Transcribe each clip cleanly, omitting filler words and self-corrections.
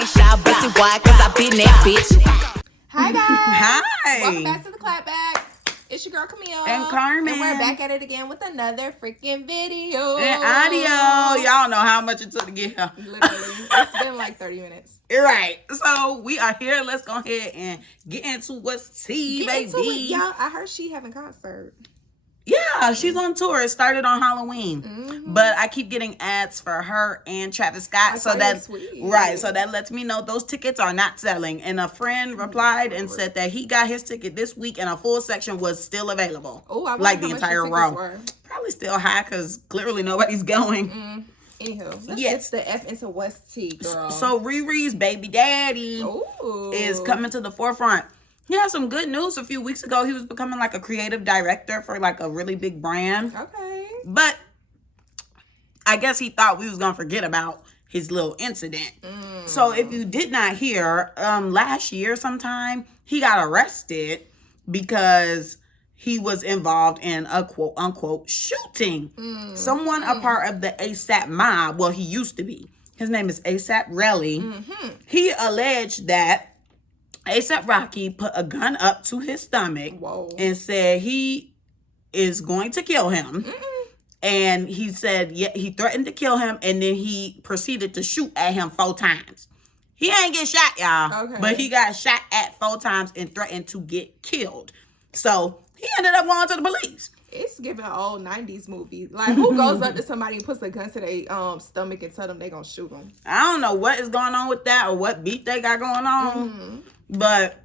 ain't shy about it. Why? Cause I been that bitch. Hi guys. Hi. Welcome back to the Clapback. It's your girl Camille And Carmen. and we're back at it again with another freaking video And audio. Y'all know how much it took to get here. Literally, it's been like 30 minutes. Right. So we are here. Let's go ahead and get into what's tea, Get into baby. it, y'all. I heard she having concert. Yeah, she's on tour. It started on Halloween, but I keep getting ads for her and Travis Scott, so that's right. So that lets me know those tickets are not selling. And a friend replied and said that he got his ticket this week, and a full section was still available. Oh, I like the entire row. Probably still high because clearly nobody's going. Anywho, let's get the F into what's tea, girl. So Riri's baby daddy is coming to the forefront. He had some good news a few weeks ago. He was becoming like a creative director for like a really big brand. Okay. But I guess he thought we was going to forget about his little incident. So if you did not hear, last year sometime, he got arrested because he was involved in a quote unquote shooting. Someone a part of the ASAP mob, well, he used to be. His name is ASAP Relly. He alleged that ASAP Rocky put a gun up to his stomach and said he is going to kill him. And he said, yeah, he threatened to kill him, and then he proceeded to shoot at him 4 times. He ain't get shot, y'all. Okay. But he got shot at 4 times and threatened to get killed. So he ended up going to the police. It's giving an old 90s movie. Like, who goes up to somebody and puts a gun to their stomach and tell them they gonna shoot them? I don't know what is going on with that or what beat they got going on. But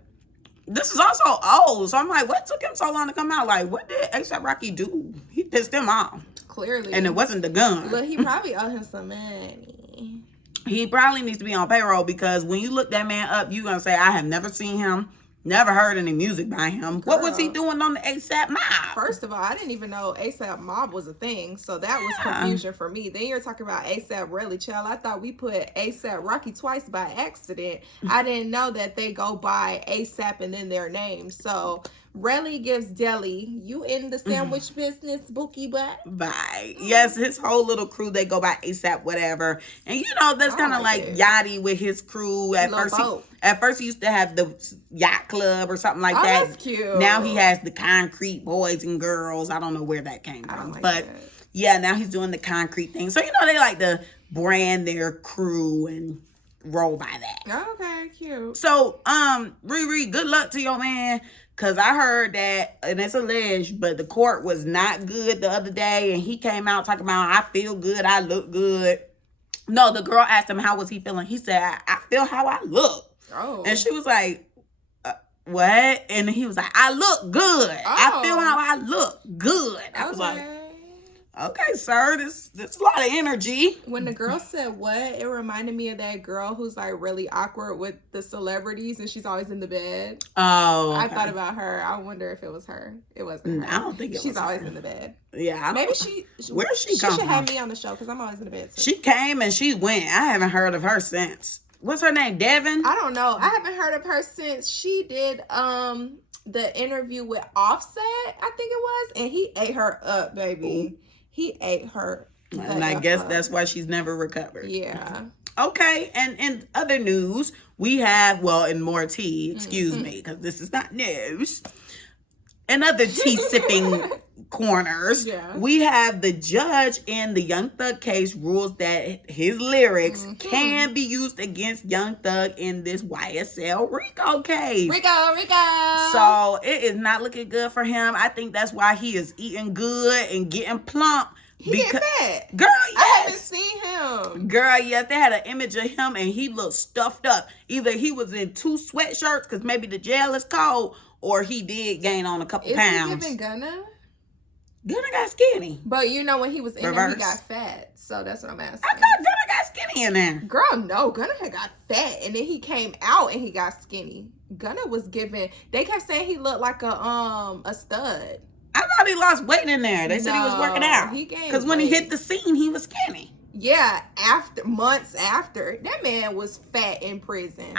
this is also old. So I'm like, what took him so long to come out? Like, what did A$AP Rocky do? He pissed him off. Clearly. And it wasn't the gun. But he probably owed him some money. He probably needs to be on payroll because when you look that man up, you're going to say, I have never seen him. Never heard any music by him. Girl, what was he doing on the ASAP mob? First of all, I didn't even know ASAP mob was a thing. So that was confusion for me. Then you're talking about ASAP Relly, child. I thought we put ASAP Rocky twice by accident. I didn't know that they go by ASAP and then their name. So Relly gives deli. You in the sandwich business, bookie butt? Bye. Yes, his whole little crew, they go by ASAP whatever. And you know, that's kind of like Yachty with his crew. At first he used to have the yacht club or something like that. That's cute. Now he has the Concrete Boys and Girls. I don't know where that came from. But yeah, now he's doing the Concrete thing. So, you know, they like to brand their crew and roll by that. Okay, cute. So, Riri, good luck to your man. Because I heard that, and it's alleged, but the court was not good the other day. And he came out talking about, I feel good, I look good. No, the girl asked him, how was he feeling? He said, I feel how I look. And she was like, what? And he was like, I look good. I feel how I look good. I was like, okay, sir, this is a lot of energy. When the girl said what, it reminded me of that girl who's like really awkward with the celebrities and she's always in the bed. Oh, okay. I thought about her. I wonder if it was her. It wasn't her. I don't think it was She's her. always in the bed. Yeah. Maybe where she should have me on the show because I'm always in the bed too. She came and she went. I haven't heard of her since. What's her name? Devin? I don't know. I haven't heard of her since she did the interview with Offset, I think it was, and he ate her up, baby. Ooh. He ate her. And I guess that's why she's never recovered. Yeah. Okay. And in other news, we have, well, in more tea, excuse me, because this is not news. In other tea sipping corners, we have the judge in the Young Thug case rules that his lyrics can be used against Young Thug in this YSL Rico case. Rico. So it is not looking good for him. I think that's why he is eating good and getting plump. He getting fat. Girl, yes. I haven't seen him. Girl, yes. They had an image of him and he looked stuffed up. Either he was in 2 sweatshirts because maybe the jail is cold, or he did gain on a couple pounds. Is he giving Gunna? Gunna got skinny. But you know when he was in there, he got fat. So that's what I'm asking. I thought Gunna got skinny in there. Girl, no. Gunna had got fat. And then he came out and he got skinny. Gunna was giving... They kept saying he looked like a stud. I thought he lost weight in there. They said he was working out. He gained because when he hit the scene, he was skinny. Yeah, months after. That man was fat in prison.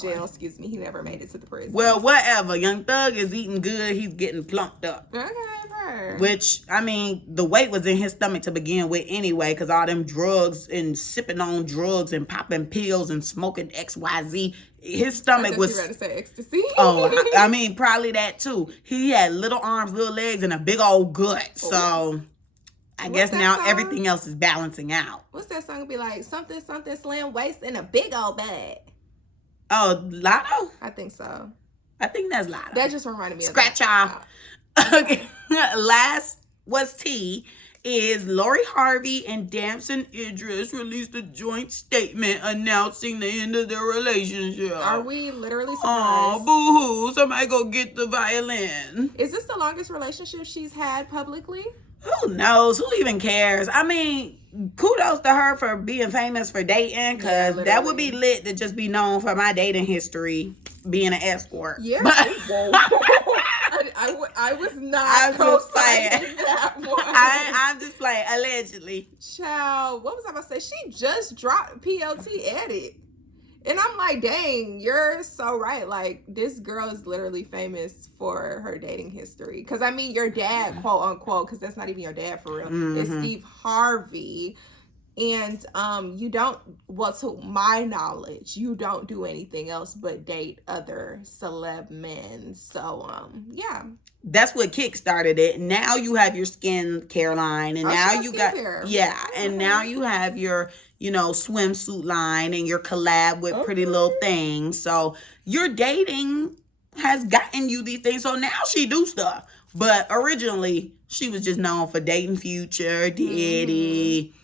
Jail, excuse me. He never made it to the prison. Well, whatever. Young Thug is eating good. He's getting plumped up. Okay, right. Which, the weight was in his stomach to begin with anyway, because all them drugs and sipping on drugs and popping pills and smoking XYZ. His stomach was... You ready to say ecstasy? Oh, probably that too. He had little arms, little legs, and a big old gut. So... I guess now song? Everything else is balancing out. What's that song be like? Something, something, slim waist and a big old bag. Oh, Lotto? I think so. I think that's Lotto. That just reminded me of Scratch off. Okay. Last was T. Is Lori Harvey and Damson Idris released a joint statement announcing the end of their relationship. Are we literally surprised? Oh, boo-hoo. Somebody go get the violin. Is this the longest relationship she's had publicly? Who knows? Who even cares? Kudos to her for being famous for dating, because that would be lit to just be known for my dating history being an escort. Yeah. But, I was not co-signing that one. I'm just playing, allegedly. Child, what was I about to say? She just dropped PLT Edit. And I'm like, dang, you're so right. Like, this girl is literally famous for her dating history. Because, your dad, quote unquote, because that's not even your dad for real, is Steve Harvey. And you don't, well, to my knowledge, you don't do anything else but date other celeb men. So, yeah. That's what kickstarted it. Now you have your skincare line, and now you got, and now you have your, swimsuit line and your collab with Pretty Little Things. So your dating has gotten you these things. So now she do stuff. But originally, she was just known for dating Future, Diddy,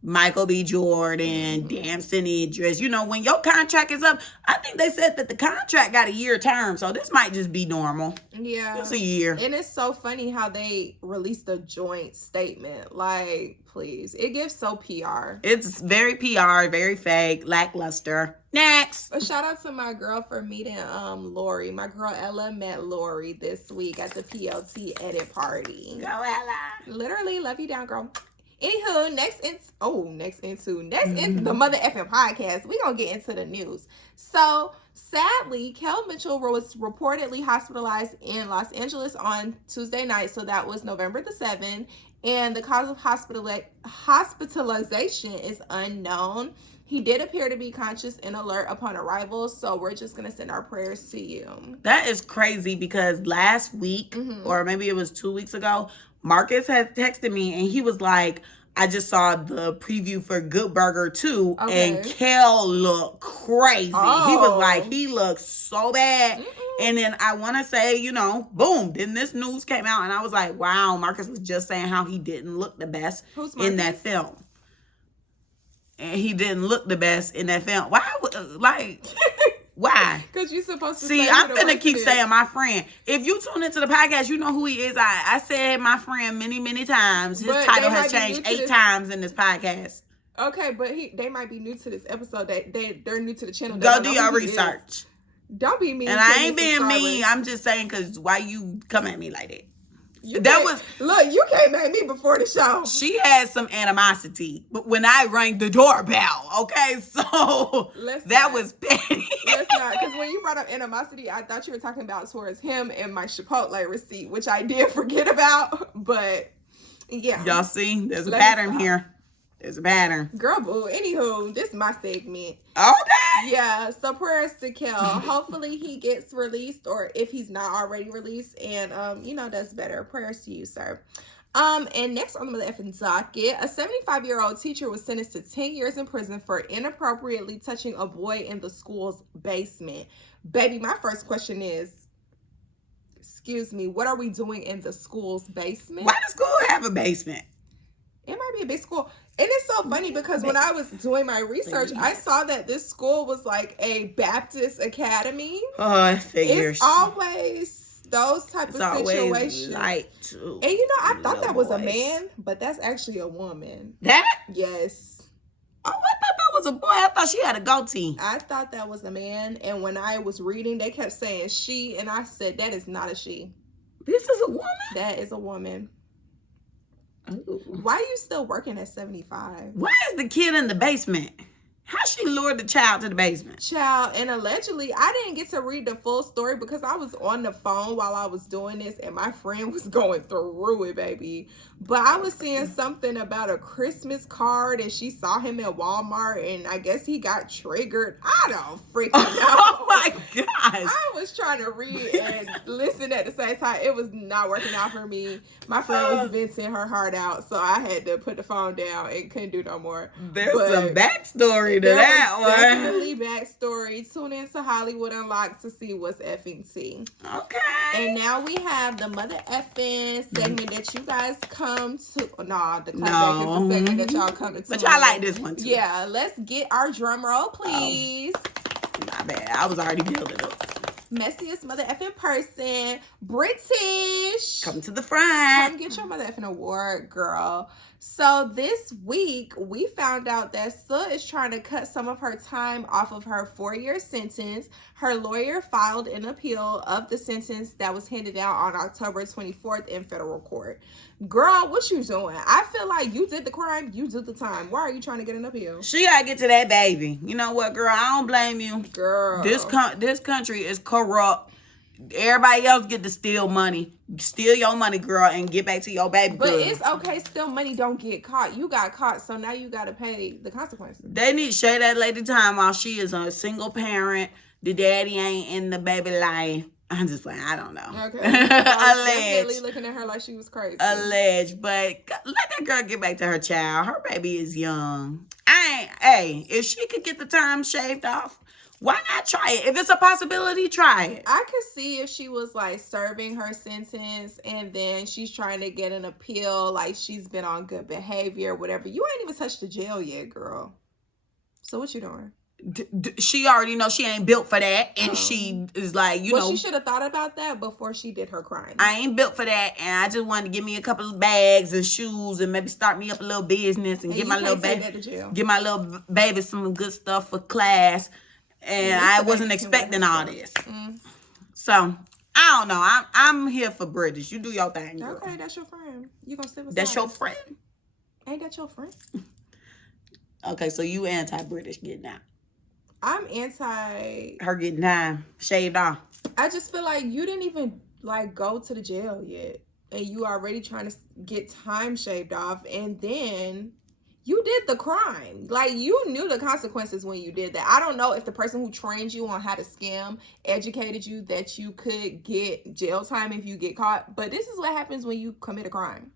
Michael B. Jordan, Damson Idris. When your contract is up, I think they said that the contract got a year term, so this might just be normal. Yeah. It's a year. And it's so funny how they released a joint statement. Like, please. It gives so PR. It's very PR, very fake, lackluster. Next. A shout out to my girl for meeting Lori. My girl Ella met Lori this week at the PLT Edit party. Go Ella. Literally, love you down, girl. Anywho, next into the mother effing podcast, we gonna get into the news. So sadly, Kel Mitchell was reportedly hospitalized in Los Angeles on Tuesday night. So that was November the 7th, and the cause of hospitalization is unknown. He did appear to be conscious and alert upon arrival, so we're just gonna send our prayers to you. That is crazy, because last week, or maybe it was 2 weeks ago, Marcus had texted me and he was like, I just saw the preview for Good Burger 2 and Kel looked crazy. He was like, he looks so bad. And then I want to say, boom, then this news came out and I was like, wow, Marcus was just saying how he didn't look the best in that film. And he didn't look the best in that film. Why? Why? Because you're supposed to see. I'm gonna keep saying my friend. If you tune into the podcast, you know who he is. I said my friend many, many times. His title has changed 8 times in this podcast. Okay, but they might be new to this episode. They're new to the channel. Go do your research. Don't be mean. And I ain't being mean. I'm just saying, because why you come at me like that? Look, you came at me before the show. She had some animosity, but when I rang the doorbell, okay, so that was petty. Let's not, because when you brought up animosity, I thought you were talking about towards him and my Chipotle receipt, which I did forget about. But yeah, y'all see, there's a pattern here. There's a pattern. Girl, boo. Anywho, this is my segment. Okay. Yeah, so prayers to Kel. Hopefully he gets released, or if he's not already released, and does better. Prayers to you, sir. And next on the mother effing docket, a 75-year-old teacher was sentenced to 10 years in prison for inappropriately touching a boy in the school's basement. Baby, my first question is, excuse me, what are we doing in the school's basement? Why does school have a basement? It might be a big school. And it's so funny because when I was doing my research, I saw that this school was like a Baptist academy. Oh, I figure. It's always those type of situations. And I thought that was a man, but that's actually a woman. That? Yes. Oh, I thought that was a boy. I thought she had a goatee. I thought that was a man. And when I was reading, they kept saying she, and I said, that is not a she. This is a woman? That is a woman. Ooh. Why are you still working at 75? Why is the kid in the basement? How she lured the child to the basement? Child, and allegedly, I didn't get to read the full story because I was on the phone while I was doing this, and my friend was going through it, baby. But I was seeing something about a Christmas card, and she saw him at Walmart, and I guess he got triggered. I don't freaking know. Oh my gosh. I was trying to read and listen at the same time. It was not working out for me. My friend was venting her heart out, so I had to put the phone down and couldn't do no more. There's some backstory to that one. Definitely backstory. Tune in to Hollywood Unlocked to see what's effing tea. Okay. And now we have the mother effing segment that you guys come to. Nah, the clapback is the segment that y'all come to. But y'all like this one too. Yeah, let's get our drum roll, please. My bad. I was already building up. Messiest mother effing person, British. Come to the front. Come get your mother effing award, girl. So this week, we found out that Suh is trying to cut some of her time off of her 4-year sentence. Her lawyer filed an appeal of the sentence that was handed down on October 24th in federal court. Girl, what you doing? I feel like you did the crime, you did the time. Why are you trying to get an appeal? She gotta get to that baby. You know what, girl? I don't blame you. Girl. This country is corrupt. Everybody else get to steal money. Steal your money, girl, and get back to your baby. But girl. it's okay. Still, money don't get caught. You got caught, so now you got to pay the consequences. They need to share that lady time while she is a single parent. The daddy ain't in the baby life. I'm just like, I don't know. Okay. I was Alleged. definitely looking at her like she was crazy. Alleged. But let that girl get back to her child. Her baby is young. If she could get the time shaved off, why not try it? If it's a possibility, try it. I could see if she was like serving her sentence and then she's trying to get an appeal, like she's been on good behavior, whatever. You ain't even touched the jail yet, girl. So what you doing? She already knows she ain't built for that, and she is like, you know. She should have thought about that before she did her crime. I ain't built for that, and I just wanted to give me a couple of bags and shoes, and maybe start me up a little business and get my little baby some good stuff for class. And I wasn't expecting all this. So I don't know. I'm here for British. You do your thing, girl. Okay, that's your friend. You gonna sit beside That's your her? friend. Ain't that your friend? Okay, so you anti-British getting out. I'm anti. Her getting time shaved off. I just feel like you didn't even like go to the jail yet, and you already trying to get time shaved off, and then you did the crime. Like, you knew the consequences when you did that. I don't know if the person who trained you on how to scam educated you that you could get jail time if you get caught, but this is what happens when you commit a crime.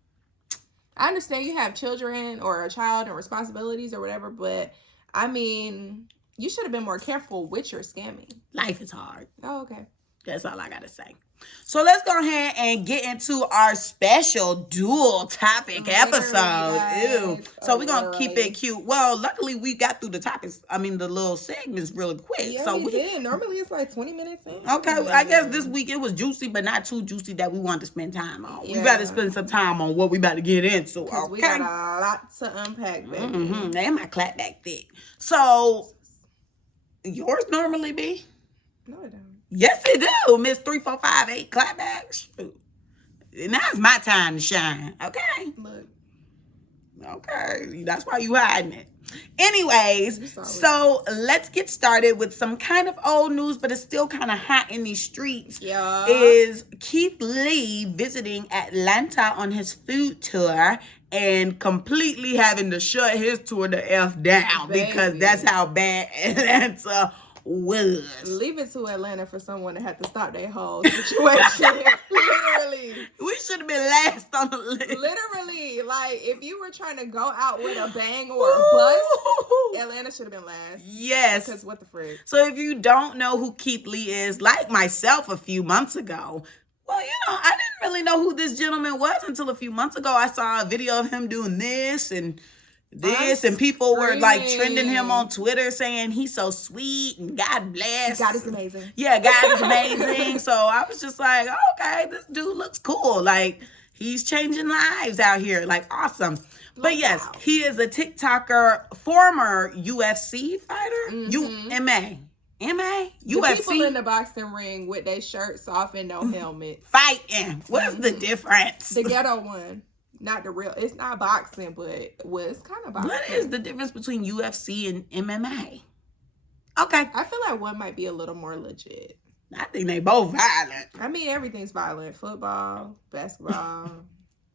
I understand you have children or a child and responsibilities or whatever, but I mean, you should have been more careful with your scamming. Life is hard. Oh, okay. That's all I gotta say. So let's go ahead and get into our special dual topic episode. Ew. So we're gonna keep it cute. Well, luckily we got through the topics. I mean, the little segments really quick. Yeah, so we did. Normally it's like 20 minutes in. Okay, I guess this week it was juicy, but not too juicy that we want to spend time on. Yeah. We got to spend some time on what we about to get into. Okay, we got a lot to unpack, baby. And my clapback thick. So yours normally be? No, it don't. Yes, it do, Miss 3458 clapbacks. Now it's my time to shine. Okay. Look. Okay. That's why you hiding it. Anyways, so let's get started with some kind of old news, but it's still kind of hot in these streets. Yeah. Is Keith Lee visiting Atlanta on his food tour and completely having to shut his tour the F down, because that's how bad Atlanta was. Leave it to Atlanta for someone to have to stop their whole situation. Literally. We should have been last on the list. Literally. Like, if you were trying to go out with a bang or a bust, Atlanta should have been last. Yes. Because what the frick? So if you don't know who Keith Lee is, like myself a few months ago, well, you know, I didn't really know who this gentleman was until a few months ago. I saw a video of him doing this and and people were like trending him on Twitter saying he's so sweet and God bless. God is amazing. Yeah, God is amazing. So I was just like, okay, this dude looks cool. Like, he's changing lives out here. Like, awesome. But yes, he is a TikToker, former UFC fighter. MMA. UFC. People in the boxing ring with their shirts off and no helmet. Fighting. What's the difference? The ghetto one. not the real. It's not boxing, but well, it's kind of boxing. What is the difference between UFC and MMA? Okay. I feel like one might be a little more legit. I think they both violent. I mean, everything's violent. Football, basketball,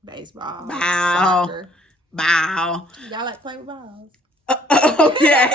baseball, Bow. soccer. Bow. Y'all like playing with balls? Okay.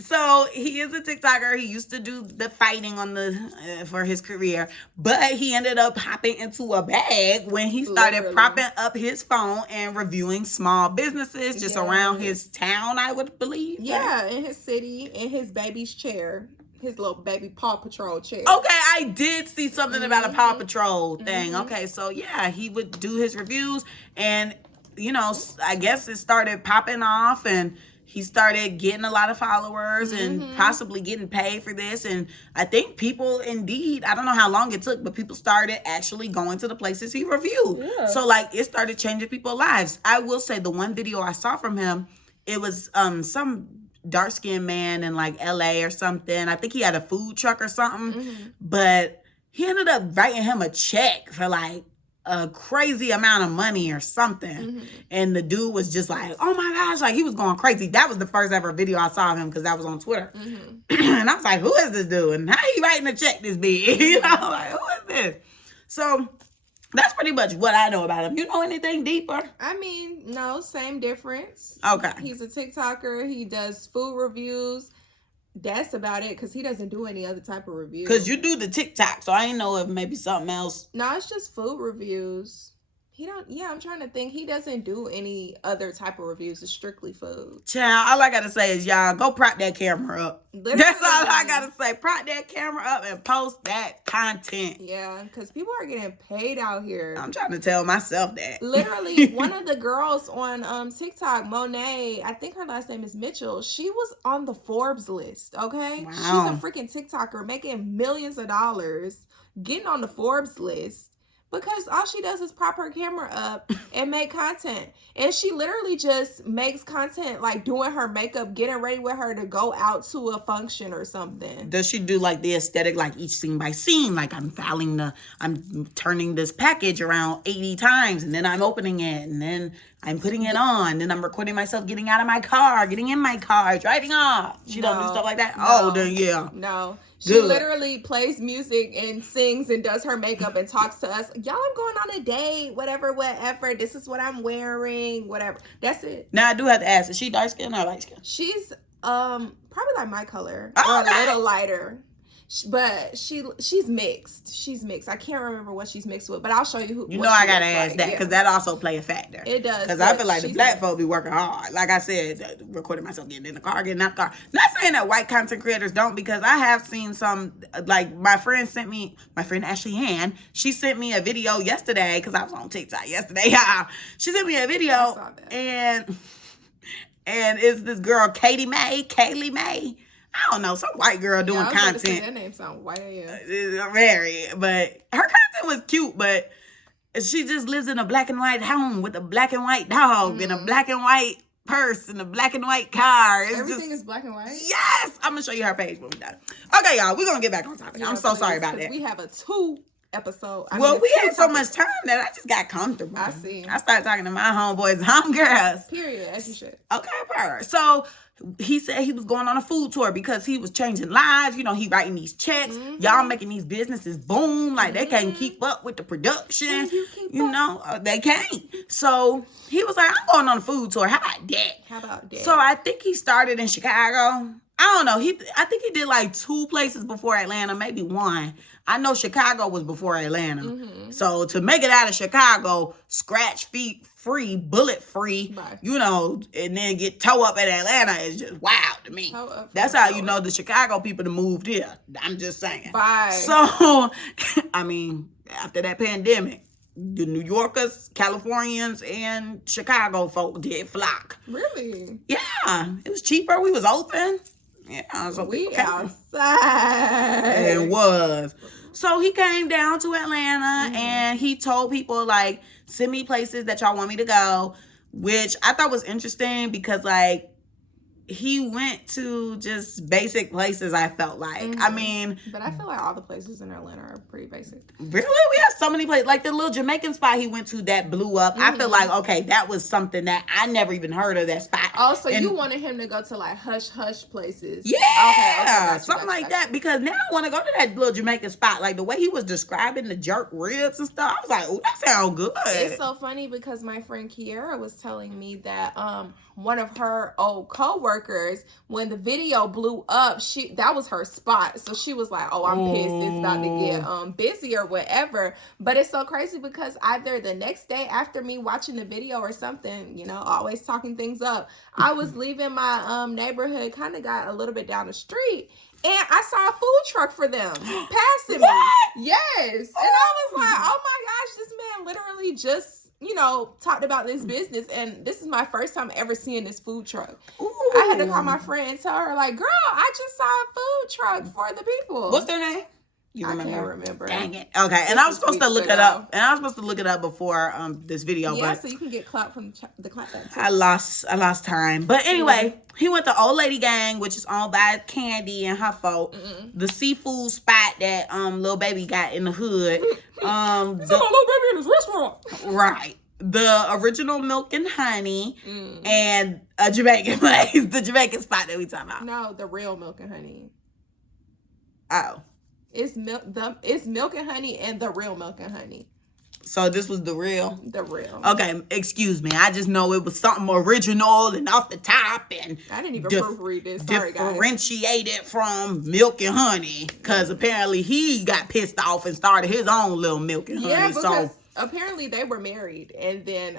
So he is a TikToker. He used to do the fighting on the for his career, but he ended up hopping into a bag when he started propping up his phone and reviewing small businesses just around his town, I would believe. Yeah, in his city, in his baby's chair. His little baby Paw Patrol chair. Okay, I did see something about a Paw Patrol thing. Okay, so yeah, he would do his reviews, and you know, I guess it started popping off, and he started getting a lot of followers and possibly getting paid for this. And I think people indeed, I don't know how long it took, but people started actually going to the places he reviewed. Yeah. So like it started changing people's lives. I will say the one video I saw from him, it was some dark-skinned man in like LA or something. I think he had a food truck or something, but he ended up writing him a check for like a crazy amount of money or something. And the dude was just like, oh my gosh, like he was going crazy. That was the first ever video I saw of him because that was on Twitter. And I was like, who is this dude? And how he writing a check this big? You know, like, who is this? So that's pretty much what I know about him. You know anything deeper? I mean, no, same difference. Okay. He's a TikToker. He does food reviews. That's about it, because he doesn't do any other type of reviews. Because you do the TikTok, so I didn't know if maybe something else. No, it's just food reviews. He don't, I'm trying to think. He doesn't do any other type of reviews. It's strictly food. Child, all I gotta say is y'all go prop that camera up. Literally. That's all I gotta say. Prop that camera up and post that content. Yeah, because people are getting paid out here. I'm trying to tell myself that. Literally, one of the girls on TikTok, Monet, I think her last name is Mitchell, she was on the Forbes list, okay? Wow. She's a freaking TikToker making millions of dollars, getting on the Forbes list. Because all she does is prop her camera up and make content. And she literally just makes content like doing her makeup, getting ready with her to go out to a function or something. Does she do like the aesthetic, like each scene by scene? Like I'm turning this package around 80 times and then I'm opening it and then I'm putting it on. Then I'm recording myself getting out of my car, getting in my car, driving off. She don't do stuff like that? No, oh, then yeah. No. She literally plays music and sings and does her makeup and talks to us. Y'all, I'm going on a date, whatever. This is what I'm wearing, whatever. That's it. Now, I do have to ask, is she dark skin or light skin? She's probably like my color or a little lighter. But she's mixed. She's mixed. I can't remember what she's mixed with, but I'll show you who. You know I gotta ask that because that also play a factor. It does. Because I feel like the black folk be working hard. Like I said, recording myself getting in the car, getting out the car. Not saying that white content creators don't, because I have seen some, like my friend Ashley Ann, she sent me a video yesterday because I was on TikTok yesterday. She sent me a video and it's this girl, Kaylee May. I don't know, some white girl doing content. That name sound white. Very, but her content was cute, but she just lives in a black and white home with a black and white dog and a black and white purse and a black and white car. Everything is black and white? Yes! I'm going to show you her page when we're done. Okay, y'all, we're going to get back on topic. I'm so sorry about that. We have a 2 episode. We had so much time that I just got comfortable. I see. I started talking to my homeboys and homegirls. Period, as you should. Okay, perfect. So he said he was going on a food tour because he was changing lives. You know, he writing these checks. Y'all making these businesses boom. Like, they can't keep up with the production. You know, they can't. So he was like, I'm going on a food tour. How about that? So I think he started in Chicago. I don't know. I think he did like 2 places before Atlanta, maybe 1. I know Chicago was before Atlanta. So to make it out of Chicago, scratch feet free, bullet free, you know, and then get toe up at Atlanta is just wild to me. That's how you know the Chicago people that moved here. I'm just saying. So, I mean, after that pandemic, the New Yorkers, Californians, and Chicago folk did flock. Really? Yeah. It was cheaper. We was open. Yeah, so we outside. It was. So he came down to Atlanta and he told people, like, send me places that y'all want me to go, which I thought was interesting because, like, he went to just basic places, I felt like. I mean... But I feel like all the places in Atlanta are pretty basic. Really? We have so many places. Like the little Jamaican spot he went to that blew up. I feel like, okay, that was something that I never even heard of that spot. Oh, so you wanted him to go to like hush places. Yeah. Okay, something like that. Because now I want to go to that little Jamaican spot. Like the way he was describing the jerk ribs and stuff. I was like, oh, that sounds good. It's so funny because my friend Kiera was telling me that one of her old co-workers, when the video blew up, that was her spot. So she was like, oh, I'm pissed. It's about to get busy or whatever. But it's so crazy because either the next day after me watching the video or something, you know, always talking things up, I was leaving my neighborhood, kind of got a little bit down the street, and I saw a food truck for them passing me. Yes. And I was like, oh my gosh, this man literally just, you know, talked about this business, and this is my first time ever seeing this food truck. Ooh. I had to call my friend and tell her, like, girl, I just saw a food truck for the people. What's their name? You remember? I can't remember. Dang it. Okay, and I was supposed to look it up. And I was supposed to look it up before this video. Yeah, but so you can get clout from the Clapback. I lost time. But anyway, he went to Old Lady Gang, which is owned by Candy and her folk. The seafood spot that Lil Baby got in the hood. He's my Lil Baby in his restaurant. Right. The original Milk and Honey and a Jamaican place. The Jamaican spot that we talking about. No, the real Milk and Honey. Oh. It's Milk and Honey and the real Milk and Honey. So this was the real? The real. Okay, excuse me. I just know it was something original and off the top, and I didn't even proofread this. Sorry, differentiated from Milk and Honey, because apparently he got pissed off and started his own little Milk and Honey. Yeah, because apparently they were married, and then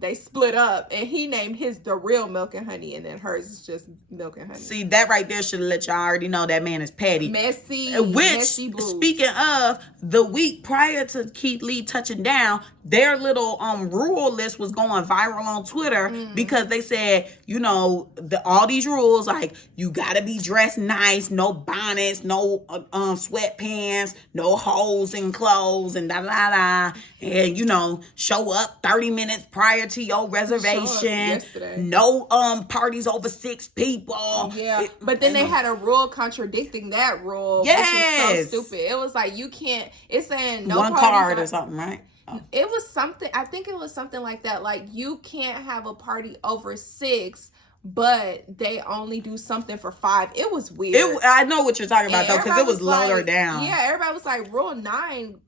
they split up, and he named his the real Milk and Honey, and then hers is just Milk and Honey. See, that right there should let y'all already know that man is petty. Messy blues. Speaking of, the week prior to Keith Lee touching down, their little rule list was going viral on Twitter because they said, you know, all these rules, like you gotta be dressed nice, no bonnets, no sweatpants, no holes in clothes, and da da da. And, you know, show up 30 minutes prior to your reservation. No parties over 6 people. Yeah. But then they had a rule contradicting that rule. Yes. Which was so stupid. It was like, you can't, it's saying no one card or something, right? Oh. It was something, I think it was something like that. Like, you can't have a party over 6, but they only do something for 5. It was weird. I know what you're talking about, though, because it was lower down. Yeah, everybody was like, rule 9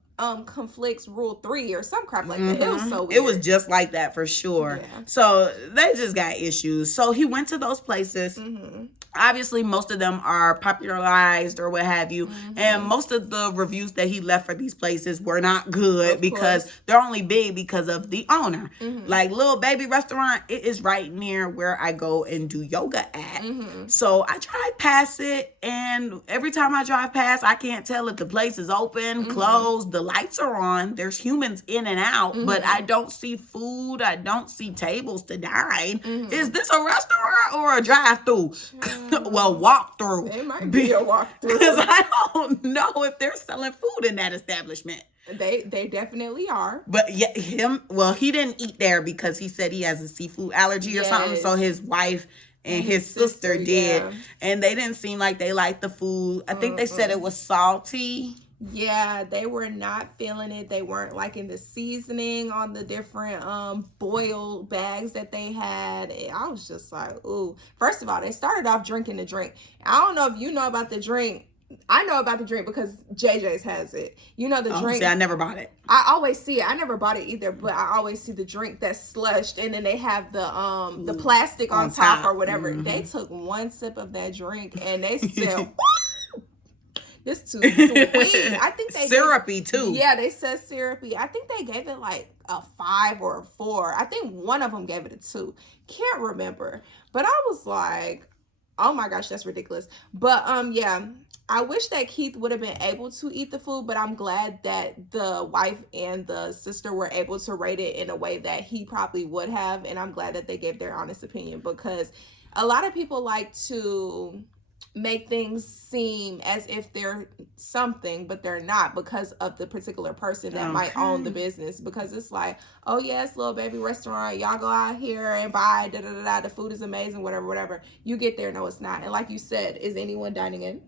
conflicts rule 3 or some crap like that. It was so weird. It was just like that for sure. Yeah. So they just got issues. So he went to those places. Obviously, most of them are popularized or what have you. And most of the reviews that he left for these places were not good because they're only big because of the owner. Like Lil Baby Restaurant, it is right near where I go and do yoga at. So I drive past it, and every time I drive past, I can't tell if the place is open, closed, the lights are on, there's humans in and out, but I don't see food, I don't see tables to dine. Is this a restaurant or a drive-through? Well, walk through. It might be a walk through. Because I don't know if they're selling food in that establishment. They definitely are. But yeah, he didn't eat there because he said he has a seafood allergy or something. So his wife and his sister did. Yeah. And they didn't seem like they liked the food. I think they said it was salty. Yeah, they were not feeling it. They weren't liking the seasoning on the different boiled bags that they had. I was just like, ooh. First of all, they started off drinking the drink. I don't know if you know about the drink. I know about the drink because JJ's has it. You know the drink. See, I never bought it. I always see it. I never bought it either, but I always see the drink that's slushed, and then they have the plastic on top or whatever. They took one sip of that drink and they said, this too sweet. I think they syrupy too. Yeah, they said syrupy. I think they gave it like a 5 or a 4. I think one of them gave it a 2. Can't remember. But I was like, oh my gosh, that's ridiculous. But yeah, I wish that Keith would have been able to eat the food, but I'm glad that the wife and the sister were able to rate it in a way that he probably would have. And I'm glad that they gave their honest opinion, because a lot of people like to make things seem as if they're something, but they're not, because of the particular person that might own the business. Because it's like, oh yes, little baby restaurant, y'all go out here and buy the food is amazing, whatever. You get there, no, it's not. And like you said, is anyone dining in?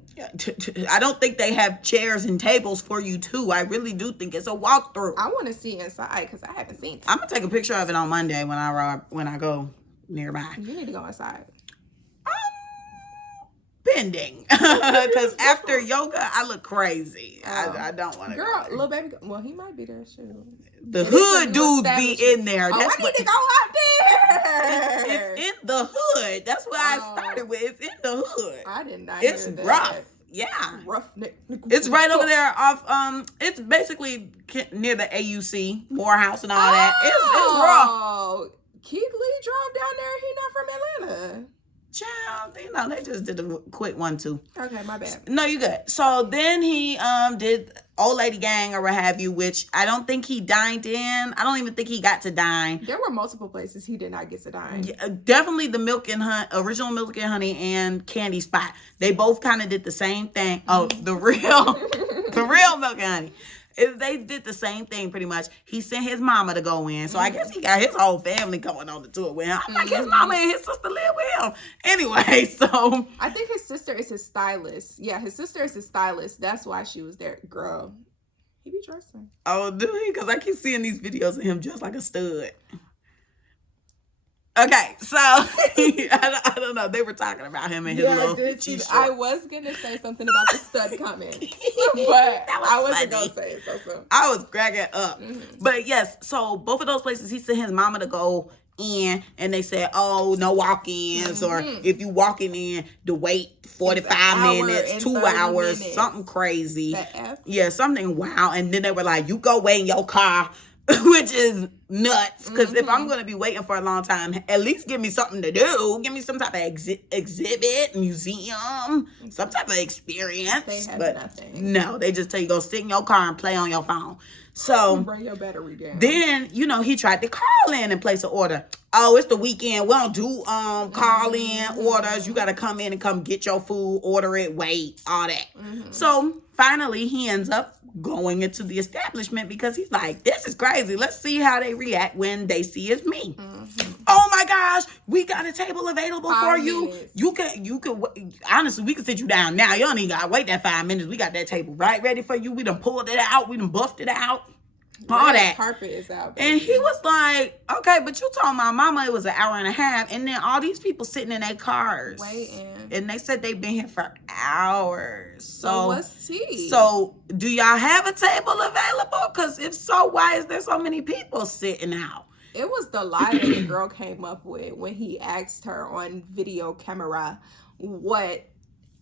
I don't think they have chairs and tables for you too. I really do think it's a walkthrough. I want to see inside because I haven't seen it. I'm gonna take a picture of it on Monday when I go nearby. You need to go inside. Pending, because after yoga I look crazy. I don't want to. Girl, little baby. Well, he might be there. Shoot. The hood dudes be in there. Oh, That's I need to go out there. It's in the hood. That's what I started with. It's in the hood. I did not. It's hear that. rough. Yeah. Rough. It's right over there off. It's basically near the AUC Morehouse and all that. It's rough. Oh, Keith Lee drove down there. He not from Atlanta. Child, they just did a quick 1-2. Okay, my bad. No, you good. So then he did Old Lady Gang or what have you, which I don't think he dined in. I don't even think he got to dine. There were multiple places he did not get to dine. Yeah, definitely the original Milk and Honey and Candy Spot. They both kind of did the same thing. Oh, the real Milk and Honey. They did the same thing pretty much. He sent his mama to go in. So I guess he got his whole family going on the tour with him. I'm like, his mama and his sister live with him. Anyway, so. I think his sister is his stylist. Yeah, his sister is his stylist. That's why she was there. Girl, he be dressing. Oh, do he? Because I keep seeing these videos of him just like a stud. Okay, so I don't know. They were talking about him and his little t-shirt. I was gonna say something about the stud comment, but I wasn't gonna say it. So. I was cracking up. But yes, so both of those places, he sent his mama to go in, and they said, "Oh, no walk-ins, or if you walking in, to wait 45 minutes, 2 hours, something crazy." Yeah, something wild. And then they were like, "You go wait in your car." Which is nuts, because if I'm going to be waiting for a long time, at least give me something to do. Give me some type of exhibit, museum, some type of experience. They have nothing. No, they just tell you go sit in your car and play on your phone. So bring your battery down. Then, he tried to call in and place an order. Oh, it's the weekend. We don't do call in orders. You got to come in and come get your food, order it, wait, all that. So finally, he ends up going into the establishment because he's like, this is crazy. Let's see how they react when they see it's me. Oh my gosh, we got a table available for you. You can honestly, we can sit you down now. You don't even gotta wait that 5 minutes. We got that table right ready for you. We done pulled it out. We done buffed it out. All that carpet is out, baby. And he was like, okay, but you told my mama it was an hour and a half, and then all these people sitting in their cars waiting, and they said they've been here for hours. So what's tea? So do y'all have a table available? Because if so, why is there so many people sitting out? It was the lie that the girl came up with when he asked her on video camera what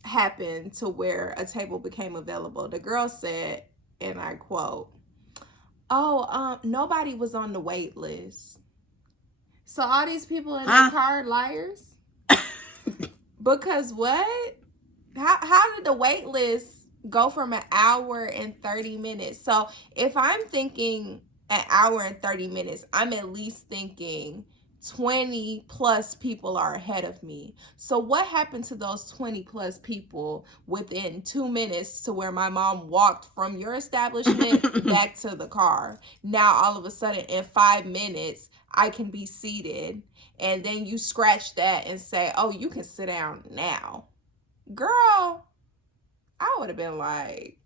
happened to where a table became available. The girl said, and I quote, "Oh, nobody was on the wait list." So all these people in the car are liars? Because what? How did the wait list go from an hour and 30 minutes? So if I'm thinking an hour and 30 minutes, I'm at least thinking 20 plus people are ahead of me. So what happened to those 20 plus people within 2 minutes to where my mom walked from your establishment back to the car? Now all of a sudden in 5 minutes I can be seated, and then you scratch that and say, oh, you can sit down now. Girl, I would have been like,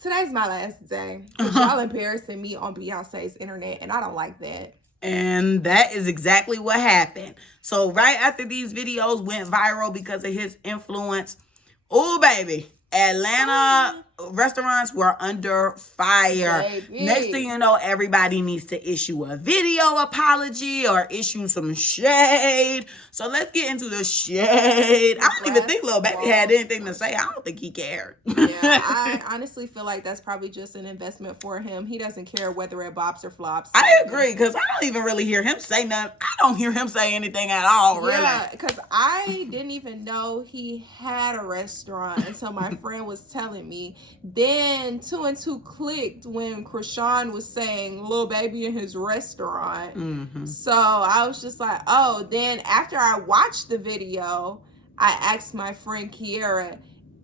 today's my last day. Y'all embarrassing me on Beyonce's internet, and I don't like that. And that is exactly what happened. So right after these videos went viral because of his influence, oh baby, Atlanta restaurants were under fire. Baby. Next thing you know, everybody needs to issue a video apology or issue some shade. So let's get into the shade. I don't even think Lil Baby had anything to say. I don't think he cared. Yeah, I honestly feel like that's probably just an investment for him. He doesn't care whether it bops or flops. I agree, because I don't even really hear him say nothing. I don't hear him say anything at all, really. Yeah, because I didn't even know he had a restaurant until my friend was telling me. Then 2 and 2 clicked when Krishan was saying Lil Baby in his restaurant. So I was just like, oh. Then after I watched the video, I asked my friend Kiera,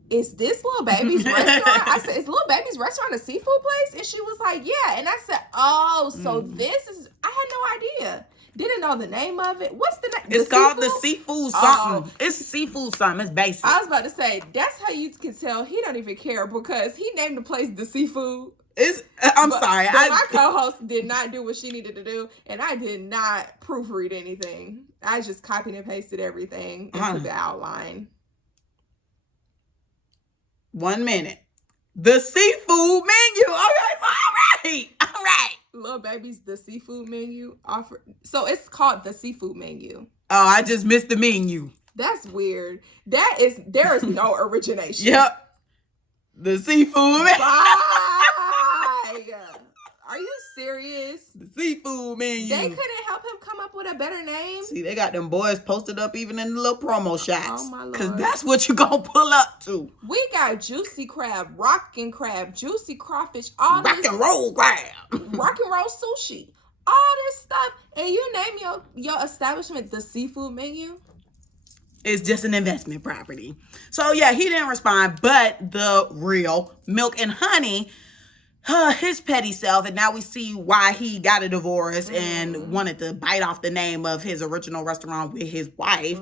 is this Lil Baby's restaurant? I said, is Lil Baby's restaurant a seafood place? And she was like, yeah. And I said, oh, so this is, I had no idea. Didn't know the name of it. What's the name? It's called the seafood something. It's seafood something. It's basic. I was about to say, that's how you can tell he don't even care because he named the place the seafood. I'm sorry. My co-host did not do what she needed to do, and I did not proofread anything. I just copied and pasted everything into the outline. 1 minute. The seafood menu. Okay, all right. Lil Baby's the seafood menu offer. So it's called the seafood menu. Oh, I just missed the menu. That's weird. There is no origination. Yep. The seafood menu. Bye. Are you serious? The seafood menu. They couldn't help him come up with a better name. See, they got them boys posted up even in the little promo shots. Oh my Lord. Because that's what you gonna pull up to. We got juicy crab, rockin' crab, juicy crawfish, all rock this. And roll crab. Rock and roll sushi. All this stuff. And you name your establishment the seafood menu? It's just an investment property. So yeah, he didn't respond, but the real Milk and Honey, his petty self, and now we see why he got a divorce and wanted to bite off the name of his original restaurant with his wife.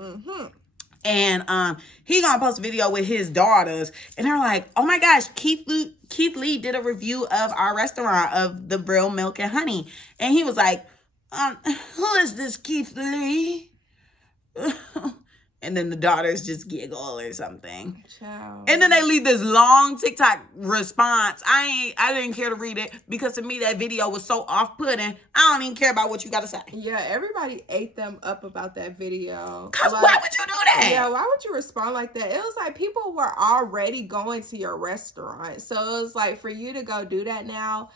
And he gonna post a video with his daughters, and they're like, oh my gosh, Keith Lee did a review of our restaurant, of the Real Milk and Honey. And he was like, who is this Keith Lee? And then the daughters just giggle or something. Ciao. And then they leave this long TikTok response. I didn't care to read it because to me that video was so off-putting. I don't even care about what you got to say. Yeah, everybody ate them up about that video. Cause why would you do that? Yeah, why would you respond like that? It was like people were already going to your restaurant. So it was like for you to go do that now,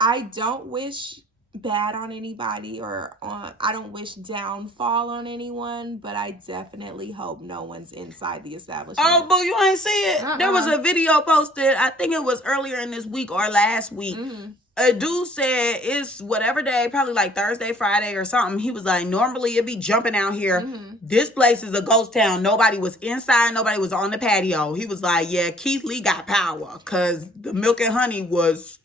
I don't wish bad on anybody I don't wish downfall on anyone, but I definitely hope no one's inside the establishment. Oh, boo, you ain't see it. There was a video posted, I think it was earlier in this week or last week. A dude said it's whatever day, probably like Thursday, Friday or something. He was like, normally it'd be jumping out here. This place is a ghost town. Nobody was inside. Nobody was on the patio. He was like, yeah, Keith Lee got power because the Milk and Honey was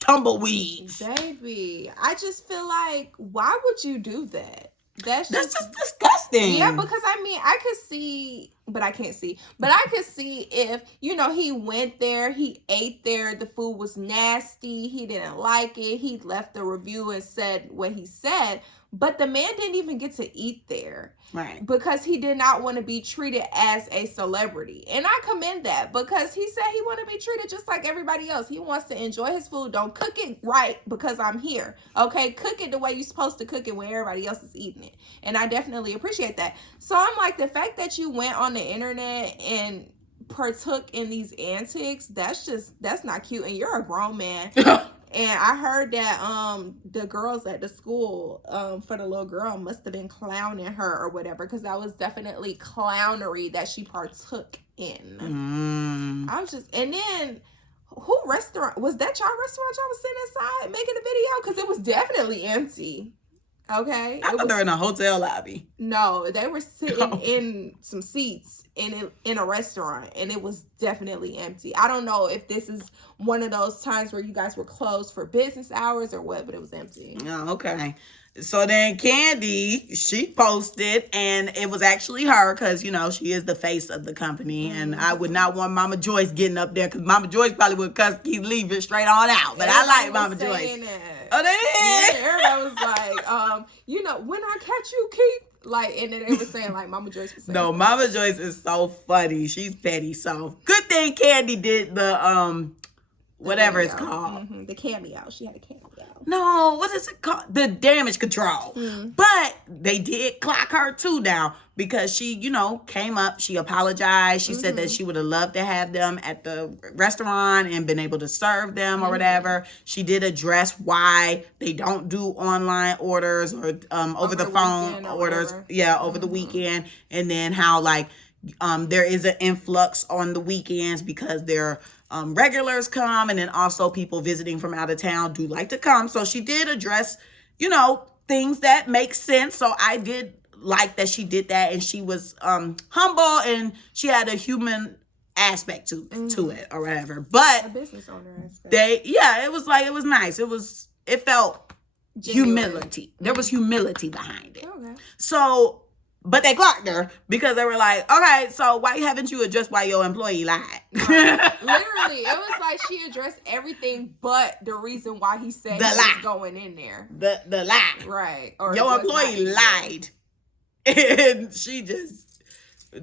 tumbleweeds. Baby, I just feel like, why would you do that? That's just disgusting. Yeah, because I mean, I could see, but I can't see. But I could see if, he went there, he ate there, the food was nasty, he didn't like it, he left the review and said what he said. But the man didn't even get to eat there. Right. Because he did not want to be treated as a celebrity. And I commend that because he said he want to be treated just like everybody else. He wants to enjoy his food. Don't cook it right because I'm here. Okay? Cook it the way you're supposed to cook it when everybody else is eating it. And I definitely appreciate that. So I'm like, the fact that you went on the internet and partook in these antics, that's not cute. And you're a grown man. And I heard that the girls at the school for the little girl must have been clowning her or whatever, because that was definitely clownery that she partook in. I was just, and then who restaurant was that? Y'all restaurant y'all was sitting inside making a video? Because it was definitely empty. Okay, I thought they were in a hotel lobby. No, they were sitting in some seats in a restaurant, and it was definitely empty. I don't know if this is one of those times where you guys were closed for business hours or what, but it was empty. Oh, okay. So then Candy, she posted, and it was actually her because, she is the face of the company. And I would not want Mama Joyce getting up there because Mama Joyce probably would cuss Keith Lee straight on out. But I like Mama Joyce. Oh, they did? Yeah, everybody was like, when I catch you, Keith. Like, and then they were saying, like, Mama Joyce was saying. No, Mama Joyce is so funny. She's petty. So good thing Candy did the, whatever it's called. The cameo. She had a cameo. No, what is it called? The damage control. But they did clock her too now because she, came up. She apologized. She said that she would have loved to have them at the restaurant and been able to serve them or whatever. She did address why they don't do online orders or over the phone orders. Yeah, over the weekend. And then how there is an influx on the weekends because they're regulars come, and then also people visiting from out of town do like to come. So she did address, things that make sense. So I did liked that she did that, and she was humble, and she had a human aspect to it or whatever. But a business owner aspect. it was nice. It felt Genuine. humility. There was humility behind it. Okay. So, but they clocked her because they were like, okay, so why haven't you addressed why your employee lied? Literally, it was like she addressed everything but the reason why he said he was going in there. The lie. Right. Or your employee lied. And she just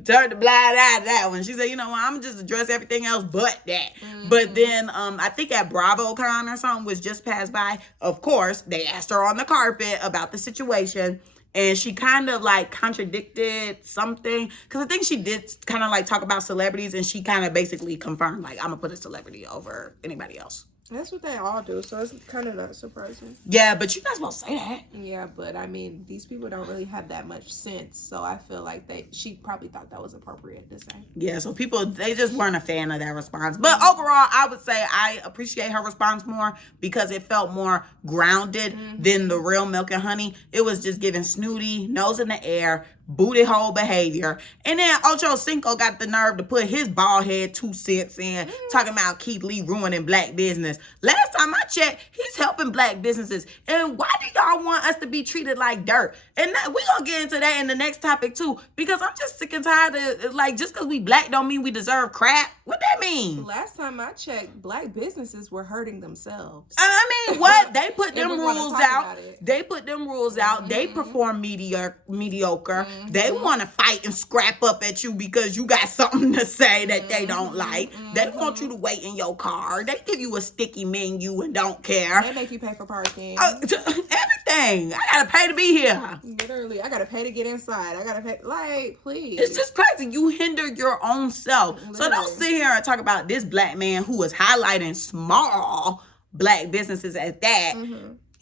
turned the blind eye to that one. She said, you know what, I'm just address everything else but that. But then I think at BravoCon or something was just passed by. Of course, they asked her on the carpet about the situation. And she kind of like contradicted something. Because I think she did kind of like talk about celebrities. And she kind of basically confirmed like, I'm going to put a celebrity over anybody else. That's what they all do, so it's kind of not surprising. Yeah, but you're not supposed to say that. Yeah, but I mean, these people don't really have that much sense, so I feel like she probably thought that was appropriate to say. Yeah, so people, they just weren't a fan of that response. But overall, I would say I appreciate her response more because it felt more grounded than the real Milk and Honey. It was just giving snooty, nose in the air, booty hole behavior. And then Ocho got the nerve to put his bald head 2 cents in, talking about Keith Lee ruining black business. Last time I checked, he's helping black businesses. And why do y'all want us to be treated like dirt? And we're going to get into that in the next topic too, because I'm just sick and tired of, like, just because we black don't mean we deserve crap. What that mean? Last time I checked, black businesses were hurting themselves. I mean, what? They put them we rules wanna talk out. about it. They put them rules out. They perform mediocre. They want to fight and scrap up at you because you got something to say that they don't like. They want you to wait in your car. They give you a sticky menu and don't care. They make you pay for parking. Everything. I gotta pay to be here. Literally, I gotta pay to get inside. I gotta pay. Like, please. It's just crazy. You hinder your own self. Literally. So don't sit here and talk about this black man who is highlighting small black businesses at that.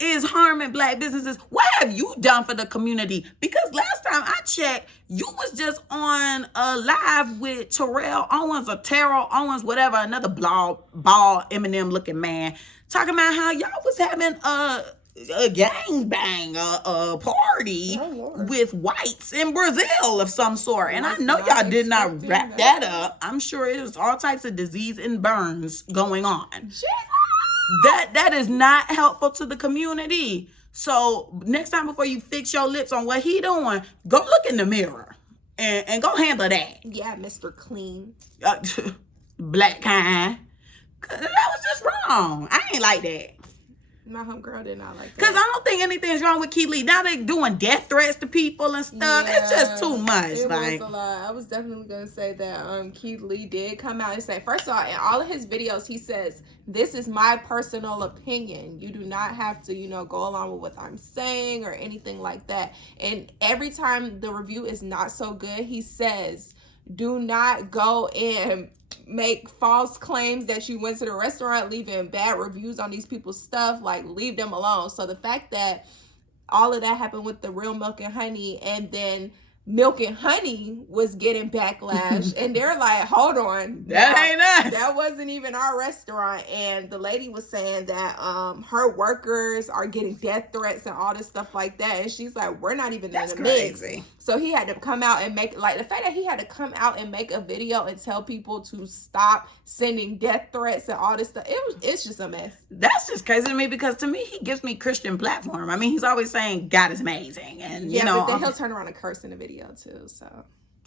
Is harming black businesses. What have you done for the community? Because last time I checked, you was just on a live with Terrell Owens or Terrell Owens, whatever, another bald Eminem looking man, talking about how y'all was having a gangbang, a party with whites in Brazil of some sort. And I know y'all did not wrap that up. I'm sure it was all types of disease and burns going on. That is not helpful to the community. So next time before you fix your lips on what he doing, go look in the mirror and go handle that. Yeah, Mr. Clean. Black kind. That was just wrong. I ain't like that. My homegirl did not like that. Because I don't think anything's wrong with Keith Lee. Now they doing death threats to people and stuff. Yeah, it's just too much. It was a lot. I was definitely going to say that Keith Lee did come out and say, first of all, in all of his videos, he says, this is my personal opinion. You do not have to, go along with what I'm saying or anything like that. And every time the review is not so good, he says, do not go and make false claims that you went to the restaurant, leaving bad reviews on these people's stuff. Like, leave them alone. So the fact that all of that happened with the real Milk and Honey, and then Milk and Honey was getting backlash, and they're like, hold on, that ain't us. That wasn't even our restaurant. And the lady was saying that her workers are getting death threats and all this stuff like that, and she's like, we're not even in the mix. So he had to come out and make, like, the fact that he had to come out and make a video and tell people to stop sending death threats and all this stuff, it's just a mess. That's just crazy to me, because to me, he gives me Christian platform. I mean, he's always saying God is amazing, and but then he'll turn around and curse in the video too. So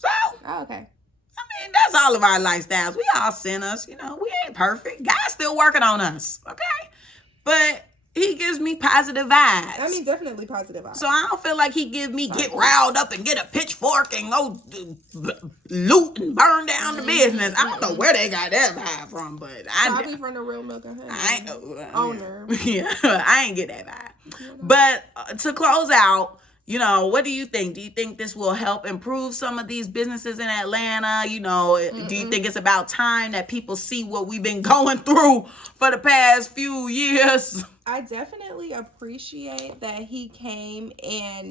oh, okay. I mean, that's all of our lifestyles. We all sinners, we ain't perfect. God's still working on us, okay? But he gives me positive vibes. I mean, definitely positive vibes. So I don't feel like he gives me get riled up and get a pitchfork and go loot and burn down the business. I don't know where they got that vibe from, but probably from the real Milk and Honey owner. Yeah, I ain't get that vibe. But to close out, what do you think? Do you think this will help improve some of these businesses in Atlanta? Do you think it's about time that people see what we've been going through for the past few years? I definitely appreciate that he came and,